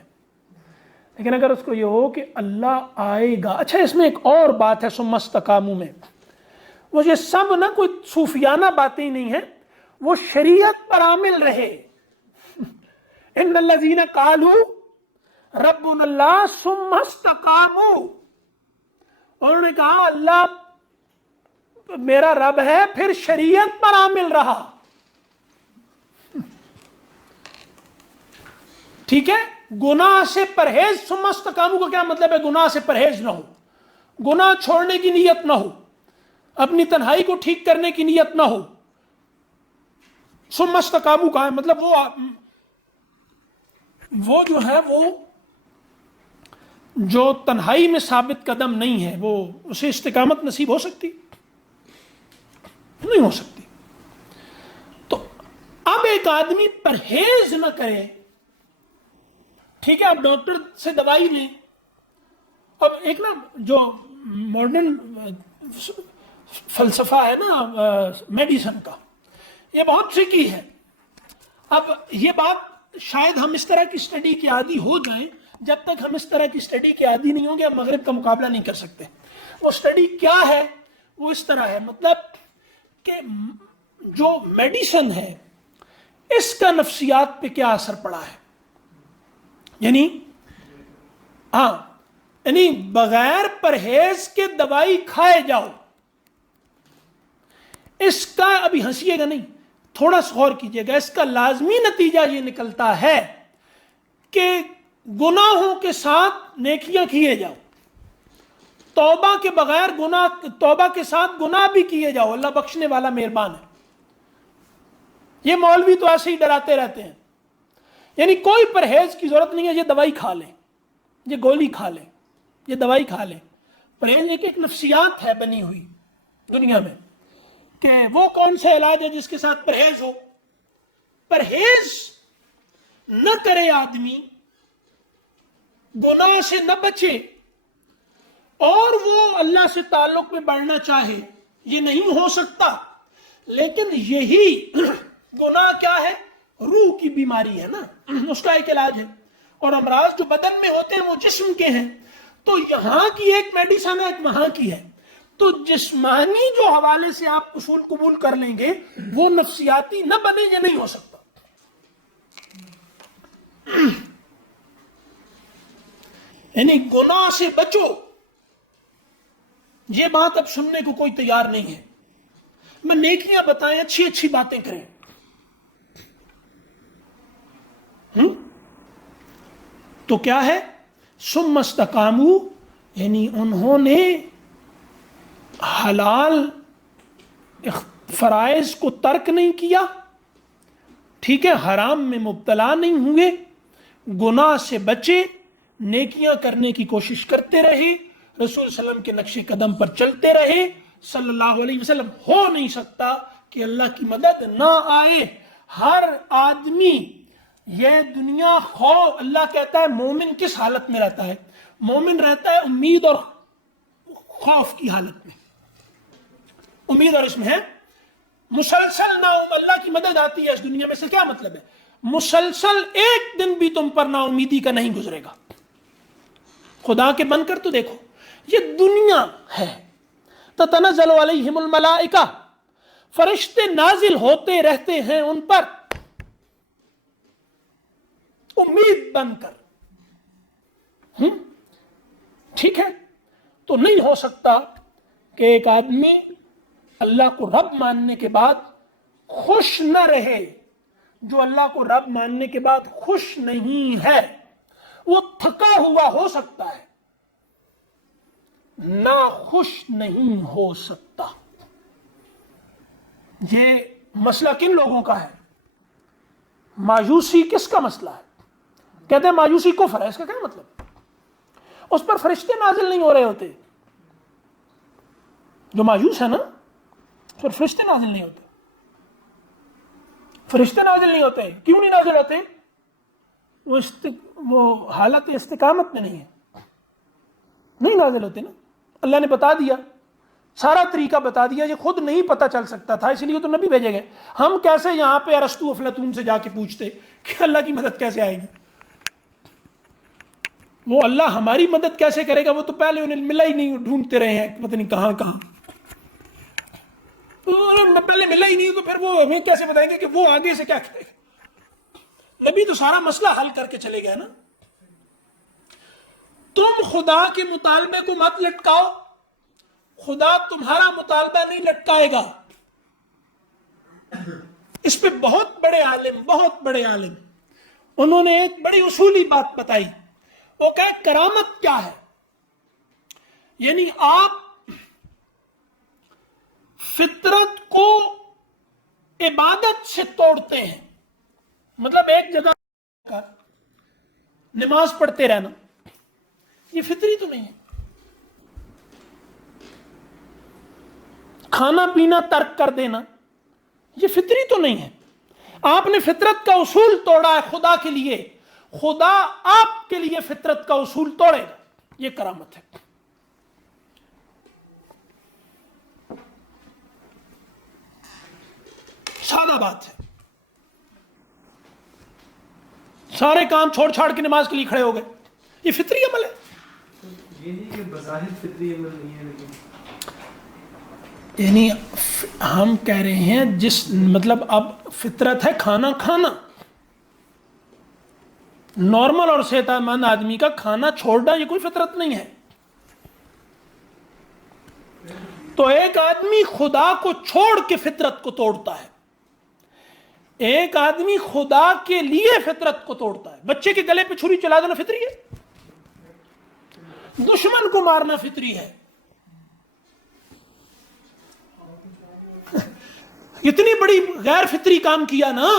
لیکن اگر اس کو یہ ہو کہ اللہ آئے گا. اچھا اس میں ایک اور بات ہے ثم استقاموا میں، وہ یہ سب نہ کوئی صوفیانہ باتیں نہیں ہیں، وہ شریعت پر عامل رہے. ان الذین قالوا ربنا اللہ ثم استقاموا، انہوں نے کہا اللہ میرا رب ہے، پھر شریعت پر عامل رہا. ٹھیک ہے، گناہ سے پرہیز. ثم استقاموا کا کیا مطلب ہے؟ گناہ سے پرہیز نہ ہو، گناہ چھوڑنے کی نیت نہ ہو، اپنی تنہائی کو ٹھیک کرنے کی نیت نہ ہو. ثم استقاموا کا ہے مطلب وہ جو ہے، وہ جو تنہائی میں ثابت قدم نہیں ہے، وہ اسے استقامت نصیب ہو سکتی؟ نہیں ہو سکتی. تو اب ایک آدمی پرہیز نہ کرے، ٹھیک ہے، اب ڈاکٹر سے دوائی لیں. اب ایک نا جو ماڈرن فلسفہ ہے نا میڈیسن کا، یہ بہت ٹرکی ہے. اب یہ بات شاید ہم اس طرح کی اسٹڈی کے عادی ہو جائیں. جب تک ہم اس طرح کی اسٹڈی کے عادی نہیں ہوں گے، ہم مغرب کا مقابلہ نہیں کر سکتے. وہ اسٹڈی کیا ہے؟ وہ اس طرح ہے، مطلب کہ جو میڈیسن ہے اس کا نفسیات پہ کیا اثر پڑا ہے. یعنی بغیر پرہیز کے دوائی کھائے جاؤ، اس کا ابھی ہنسیے گا نہیں، تھوڑا سا غور کیجیے گا. اس کا لازمی نتیجہ یہ نکلتا ہے کہ گناہوں کے ساتھ نیکیاں کیے جاؤ، توبہ کے بغیر گناہ، توبہ کے ساتھ گناہ بھی کیے جاؤ. اللہ بخشنے والا مہربان ہے. یہ مولوی تو ایسے ہی ڈراتے رہتے ہیں. یعنی کوئی پرہیز کی ضرورت نہیں ہے، یہ دوائی کھا لیں، یہ گولی کھا لیں، یہ دوائی کھا لیں. پرہیز ایک نفسیات ہے بنی ہوئی دنیا میں کہ وہ کون سا علاج ہے جس کے ساتھ پرہیز ہو. پرہیز نہ کرے آدمی، گناہ سے نہ بچے، اور وہ اللہ سے تعلق میں بڑھنا چاہے، یہ نہیں ہو سکتا. لیکن یہی گناہ کیا ہے؟ روح کی بیماری ہے نا، اس کا ایک علاج ہے. اور امراض جو بدن میں ہوتے ہیں وہ جسم کے ہیں. تو یہاں کی ایک میڈیسن ہے، ایک وہاں کی ہے. تو جسمانی جو حوالے سے آپ اصول قبول کر لیں گے وہ نفسیاتی نہ بنے، یہ نہیں ہو سکتا. یعنی گناہ سے بچو. یہ بات اب سننے کو کوئی تیار نہیں ہے. میں نیکیاں بتائیں, اچھی اچھی باتیں کریں. تو کیا ہے؟ ثم استقاموا, یعنی انہوں نے حلال فرائض کو ترک نہیں کیا, ٹھیک ہے, حرام میں مبتلا نہیں ہوئے, گناہ سے بچے, نیکیاں کرنے کی کوشش کرتے رہے, رسول صلی اللہ علیہ وسلم کے نقش قدم پر چلتے رہے صلی اللہ علیہ وسلم. ہو نہیں سکتا کہ اللہ کی مدد نہ آئے. ہر آدمی یہ دنیا اللہ کہتا ہے مومن کس حالت میں رہتا ہے؟ مومن رہتا ہے امید اور خوف کی حالت میں. امید اور اس میں ہے مسلسل نا اللہ کی مدد آتی ہے اس دنیا میں. سے کیا مطلب ہے؟ مسلسل ایک دن بھی تم پر نا امیدی کا نہیں گزرے گا. خدا کے بن کر تو دیکھو, یہ دنیا ہے. تتنزل علیہم الملائکہ, فرشتے نازل ہوتے رہتے ہیں ان پر امید بن کر. ٹھیک ہے, تو نہیں ہو سکتا کہ ایک آدمی اللہ کو رب ماننے کے بعد خوش نہ رہے. جو اللہ کو رب ماننے کے بعد خوش نہیں ہے وہ تھکا ہوا ہو سکتا ہے, نہ خوش نہیں ہو سکتا. یہ مسئلہ کن لوگوں کا ہے؟ مایوسی کس کا مسئلہ ہے؟ کہتے ہیں مایوسی کفر ہے. اس کا کیا مطلب؟ اس پر فرشتے نازل نہیں ہو رہے ہوتے. جو مایوس ہے نا, اس پر فرشتے نازل نہیں ہوتے. فرشتے نازل نہیں ہوتے. کیوں نہیں نازل ہوتے؟ وہ حالت استقامت میں نہیں ہے, نہیں نازل ہوتے نا. اللہ نے بتا دیا, سارا طریقہ بتا دیا. یہ خود نہیں پتا چل سکتا تھا, اس لیے تو نبی بھیجے گئے. ہم کیسے یہاں پہ ارسطو افلاطون سے جا کے پوچھتے کہ اللہ کی مدد کیسے آئے گی؟ وہ اللہ ہماری مدد کیسے کرے گا؟ وہ تو پہلے انہیں ملا ہی نہیں, ڈھونڈتے رہے ہیں پتہ نہیں کہاں کہاں. پہلے ملا ہی نہیں تو پھر وہ ہمیں کیسے بتائیں گے کہ وہ آگے سے کیا کرے گا؟ نبی تو سارا مسئلہ حل کر کے چلے گئے نا. تم خدا کے مطالبے کو مت لٹکاؤ, خدا تمہارا مطالبہ نہیں لٹکائے گا. اس پہ بہت بڑے عالم انہوں نے ایک بڑی اصولی بات بتائی. وہ کہ کرامت کیا ہے؟ یعنی آپ فطرت کو عبادت سے توڑتے ہیں. مطلب ایک جگہ نماز پڑھتے رہنا, یہ فطری تو نہیں ہے. کھانا پینا ترک کر دینا, یہ فطری تو نہیں ہے. آپ نے فطرت کا اصول توڑا ہے خدا کے لیے, خدا آپ کے لیے فطرت کا اصول توڑے گا. یہ کرامت ہے. سادہ بات ہے. سارے کام چھوڑ چھاڑ کے نماز کے لیے کھڑے ہو گئے, یہ فطری عمل ہے. یہ نہیں کہ بظاہر فطری عمل نہیں ہے, لیکن یعنی ہم کہہ رہے ہیں جس مطلب اب فطرت ہے کھانا کھانا, نارمل اور صحت مند آدمی کا کھانا چھوڑنا یہ کوئی فطرت نہیں ہے. تو ایک آدمی خدا کو چھوڑ کے فطرت کو توڑتا ہے, ایک آدمی خدا کے لیے فطرت کو توڑتا ہے. بچے کے گلے پہ چھری چلا دینا فطری ہے, دشمن کو مارنا فطری ہے. اتنی بڑی غیر فطری کام کیا نا.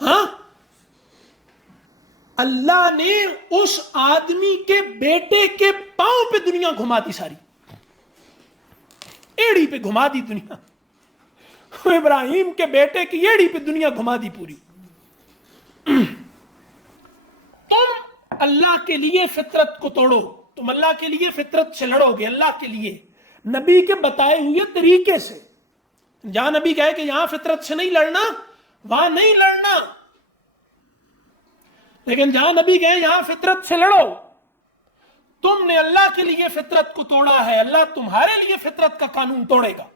ہاں, اللہ نے اس آدمی کے بیٹے کے پاؤں پہ دنیا گھما دی, ساری ایڑی پہ گھما دی دنیا. ابراہیم کے بیٹے کی ایڑی پہ دنیا گھما دی پوری. تم اللہ کے لیے فطرت کو توڑو, تم اللہ کے لیے فطرت سے لڑو گے, اللہ کے لیے نبی کے بتائے ہوئے طریقے سے. جہاں نبی کہے کہ یہاں فطرت سے نہیں لڑنا وہاں نہیں لڑنا, لیکن جہاں نبی کہے یہاں فطرت سے لڑو. تم نے اللہ کے لیے فطرت کو توڑا ہے, اللہ تمہارے لیے فطرت کا قانون توڑے گا.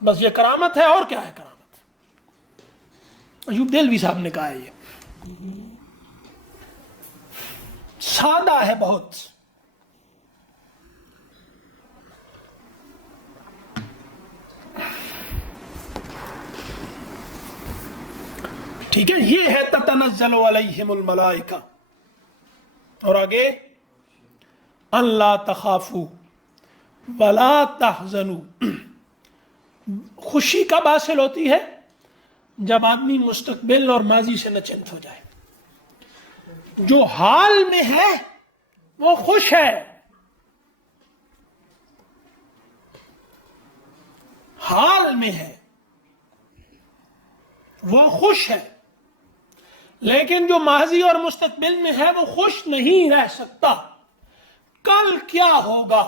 بس یہ کرامت ہے. اور کیا ہے کرامت؟ ایوب دہلوی صاحب نے کہا ہے یہ. سادہ ہے بہت. ٹھیک ہے, یہ ہے تتنزل علیہم الملائکہ. اور آگے اللہ تخافوا ولا تحزنوا. خوشی کب حاصل ہوتی ہے؟ جب آدمی مستقبل اور ماضی سے نچنت ہو جائے. جو حال میں ہے وہ خوش ہے, حال میں ہے وہ خوش ہے, لیکن جو ماضی اور مستقبل میں ہے وہ خوش نہیں رہ سکتا. کل کیا ہوگا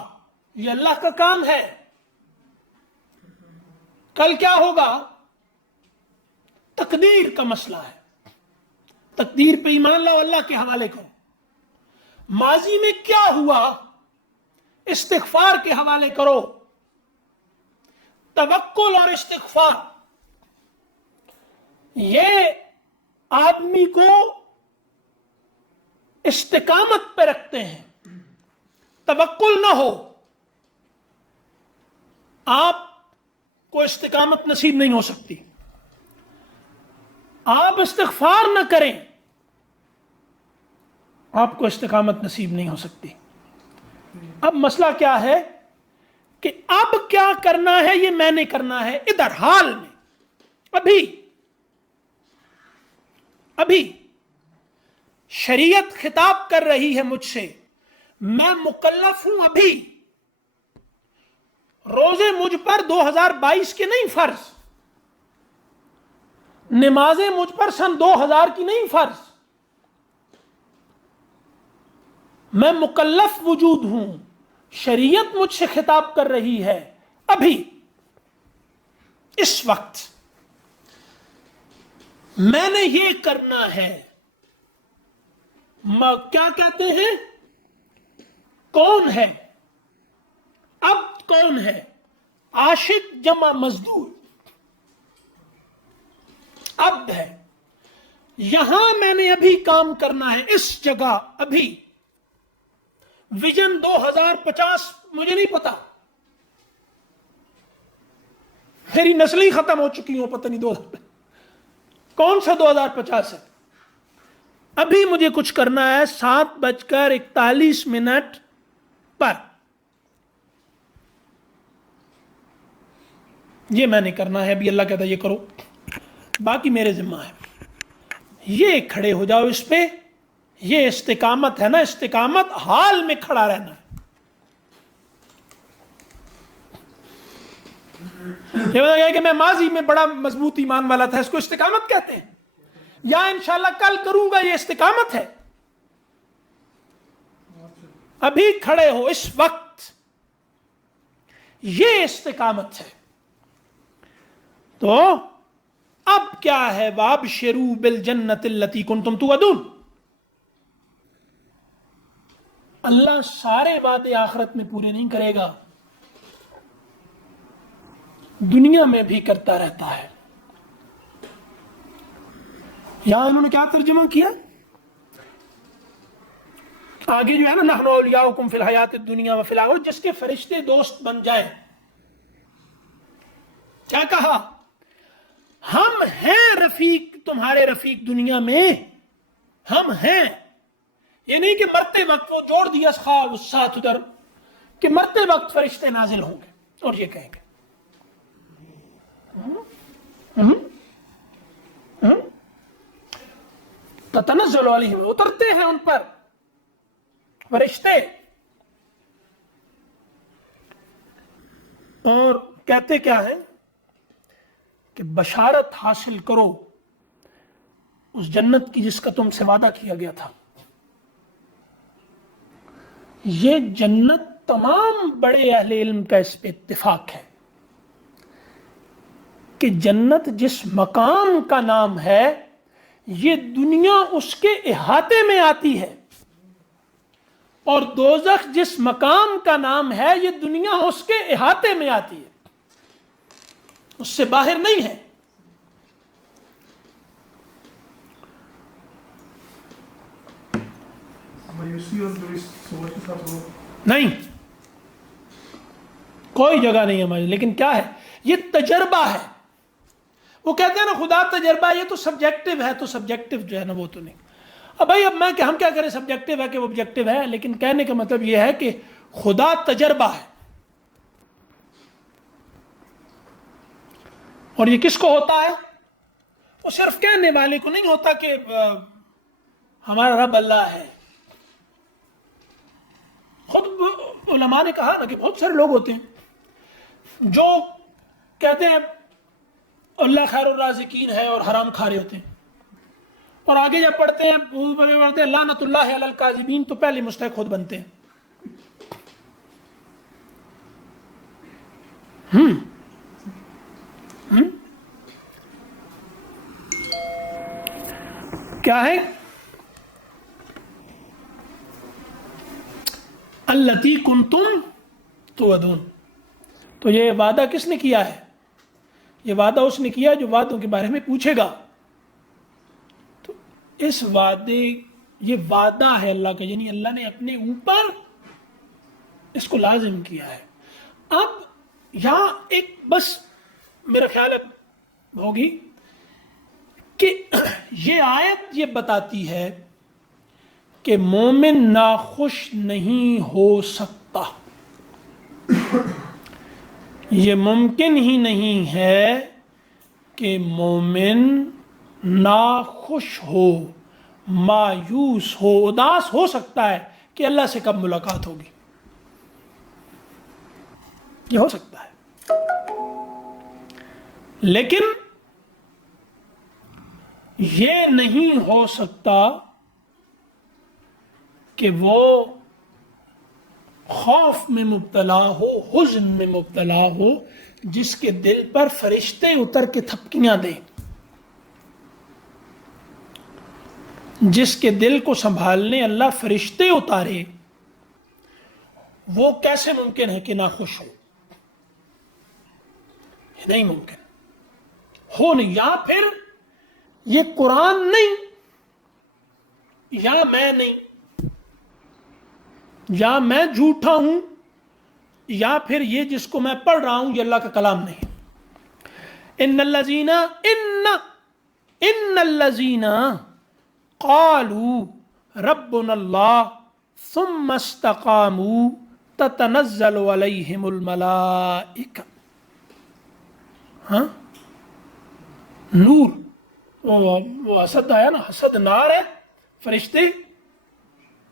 یہ اللہ کا کام ہے. کل کیا ہوگا تقدیر کا مسئلہ ہے. تقدیر پہ ایمان لاؤ, اللہ کے حوالے کرو. ماضی میں کیا ہوا استغفار کے حوالے کرو. توکل اور استغفار یہ آدمی کو استقامت پہ رکھتے ہیں. توکل نہ ہو آپ کو استقامت نصیب نہیں ہو سکتی. آپ استغفار نہ کریں آپ کو استقامت نصیب نہیں ہو سکتی. اب مسئلہ کیا ہے کہ اب کیا کرنا ہے, یہ میں نے کرنا ہے ادھر حال میں. ابھی شریعت خطاب کر رہی ہے مجھ سے, میں مکلف ہوں. ابھی روزے مجھ پر 2022 کے نہیں فرض, نمازیں مجھ پر سن 2000 کی نہیں فرض. میں مکلف وجود ہوں, شریعت مجھ سے خطاب کر رہی ہے. ابھی اس وقت میں نے یہ کرنا ہے. کیا کہتے ہیں کون ہے, اب کون ہے؟ عاشق جمع مزدور عبد ہے. یہاں میں نے ابھی کام کرنا ہے, اس جگہ ابھی. ویژن 2050 مجھے نہیں پتا, میری نسلیں ختم ہو چکی ہوں, پتہ نہیں کون سا 2050 ہے. ابھی مجھے کچھ کرنا ہے 7:41 پر. یہ میں نے کرنا ہے. ابھی اللہ کہتا ہے یہ کرو, باقی میرے ذمہ ہے. یہ کھڑے ہو جاؤ اس پہ. یہ استقامت ہے نا, استقامت حال میں کھڑا رہنا ہے. یہ بتا گیا کہ میں ماضی میں بڑا مضبوط ایمان والا تھا, اس کو استقامت کہتے ہیں. یا انشاءاللہ کل کروں گا, یہ استقامت ہے. ابھی کھڑے ہو اس وقت, یہ استقامت ہے. تو اب کیا ہے, وابشروا بالجنۃ التی کنتم توعدون. اللہ سارے وعدے آخرت میں پورے نہیں کرے گا, دنیا میں بھی کرتا رہتا ہے. یہاں انہوں نے کیا ترجمہ کیا, آگے جو ہے نا نحن اولیاؤکم فی الحیات الدنیا وفی الآخرہ, جس کے فرشتے دوست بن جائیں. کیا کہا, ہم ہیں رفیق, تمہارے رفیق دنیا میں ہم ہیں. یہ نہیں کہ مرتے وقت وہ جوڑ دیا ساتھ ادھر کہ مرتے وقت فرشتے نازل ہوں گے اور یہ کہیں گے تتنزل علیہم, اترتے ہیں ان پر فرشتے اور کہتے کیا ہے کہ بشارت حاصل کرو اس جنت کی جس کا تم سے وعدہ کیا گیا تھا. یہ جنت تمام بڑے اہل علم کا اس پہ اتفاق ہے کہ جنت جس مقام کا نام ہے یہ دنیا اس کے احاطے میں آتی ہے, اور دوزخ جس مقام کا نام ہے یہ دنیا اس کے احاطے میں آتی ہے, اس سے باہر نہیں ہے. مایوسی اور جو اس سوچ کے ساتھ وہ نہیں، کوئی جگہ نہیں ہے ہماری. لیکن کیا ہے، یہ تجربہ ہے. وہ کہتے ہیں نا خدا تجربہ، یہ تو سبجیکٹو ہے، تو سبجیکٹو جو ہے نا وہ تو نہیں. اب بھائی اب ہم کیا کریں، سبجیکٹو ہے کہ وہ آبجیکٹو ہے، لیکن کہنے کا مطلب یہ ہے کہ خدا تجربہ ہے. اور یہ کس کو ہوتا ہے؟ وہ صرف کہنے والے کو نہیں ہوتا کہ ہمارا رب اللہ ہے. خود علماء نے کہا نا کہ بہت سارے لوگ ہوتے ہیں جو کہتے ہیں اللہ خیر الرازقین ہے اور حرام کھا رہے ہوتے ہیں، اور آگے جب پڑھتے ہیں لعنت اللہ علی الکاذبین تو پہلے مستحق خود بنتے ہیں. کیا ہے التی کنتم توعدون؟ تو یہ وعدہ کس نے کیا ہے؟ یہ وعدہ اس نے کیا جو وعدوں کے بارے میں پوچھے گا. تو اس وعدے، یہ وعدہ ہے اللہ کا، یعنی اللہ نے اپنے اوپر اس کو لازم کیا ہے. اب یہاں ایک بس میرا خیال ہوگی کہ یہ آیت یہ بتاتی ہے کہ مومن ناخوش نہیں ہو سکتا. یہ ممکن ہی نہیں ہے کہ مومن ناخوش ہو، مایوس ہو، اداس ہو سکتا ہے کہ اللہ سے کب ملاقات ہوگی. یہ ہو سکتا ہے، لیکن یہ نہیں ہو سکتا کہ وہ خوف میں مبتلا ہو، حزن میں مبتلا ہو، جس کے دل پر فرشتے اتر کے تھپکیاں دیں، جس کے دل کو سنبھالنے اللہ فرشتے اتارے. وہ کیسے ممکن ہے کہ ناخوش ہو؟ یہ نہیں ممکن ہو. نہیں، یا پھر یہ قرآن نہیں، یا میں نہیں، یا میں جھوٹا ہوں، یا پھر یہ جس کو میں پڑھ رہا ہوں یہ اللہ کا کلام نہیں. ان الذین قالوا ربنا اللہ ثم استقاموا تتنزل علیہم الملائکہ. ہاں، نور، وہ حسد آیا نا، حسد نار ہے، فرشتے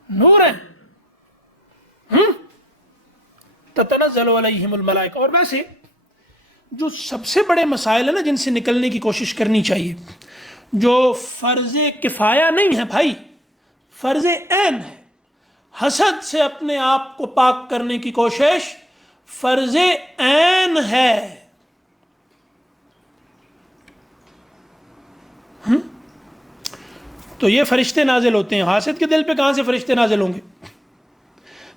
نور ہیں. تتنزل علیہم الملائکہ. اور ویسے جو سب سے بڑے مسائل ہیں نا جن سے نکلنے کی کوشش کرنی چاہیے، جو فرض کفایہ نہیں ہے بھائی، فرض عین ہے. حسد سے اپنے آپ کو پاک کرنے کی کوشش فرض عین ہے. تو یہ فرشتے نازل ہوتے ہیں. حاسد کے دل پہ کہاں سے فرشتے نازل ہوں گے؟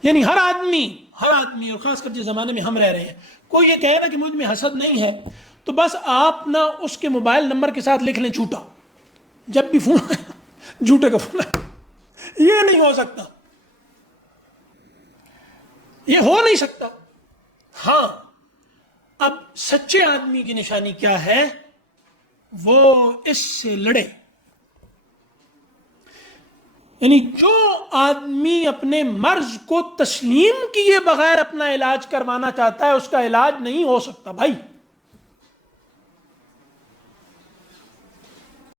یعنی ہر آدمی اور خاص کر جس زمانے میں ہم رہ رہے ہیں، کوئی یہ کہے نا کہ مجھ میں حسد نہیں ہے، تو بس آپ نہ اس کے موبائل نمبر کے ساتھ لکھ لیں جھوٹا. جب بھی فون جھوٹے کا فون ہے. یہ نہیں ہو سکتا، یہ ہو نہیں سکتا. ہاں، اب سچے آدمی کی نشانی کیا ہے؟ وہ اس سے لڑے. یعنی جو آدمی اپنے مرض کو تسلیم کیے بغیر اپنا علاج کروانا چاہتا ہے، اس کا علاج نہیں ہو سکتا بھائی.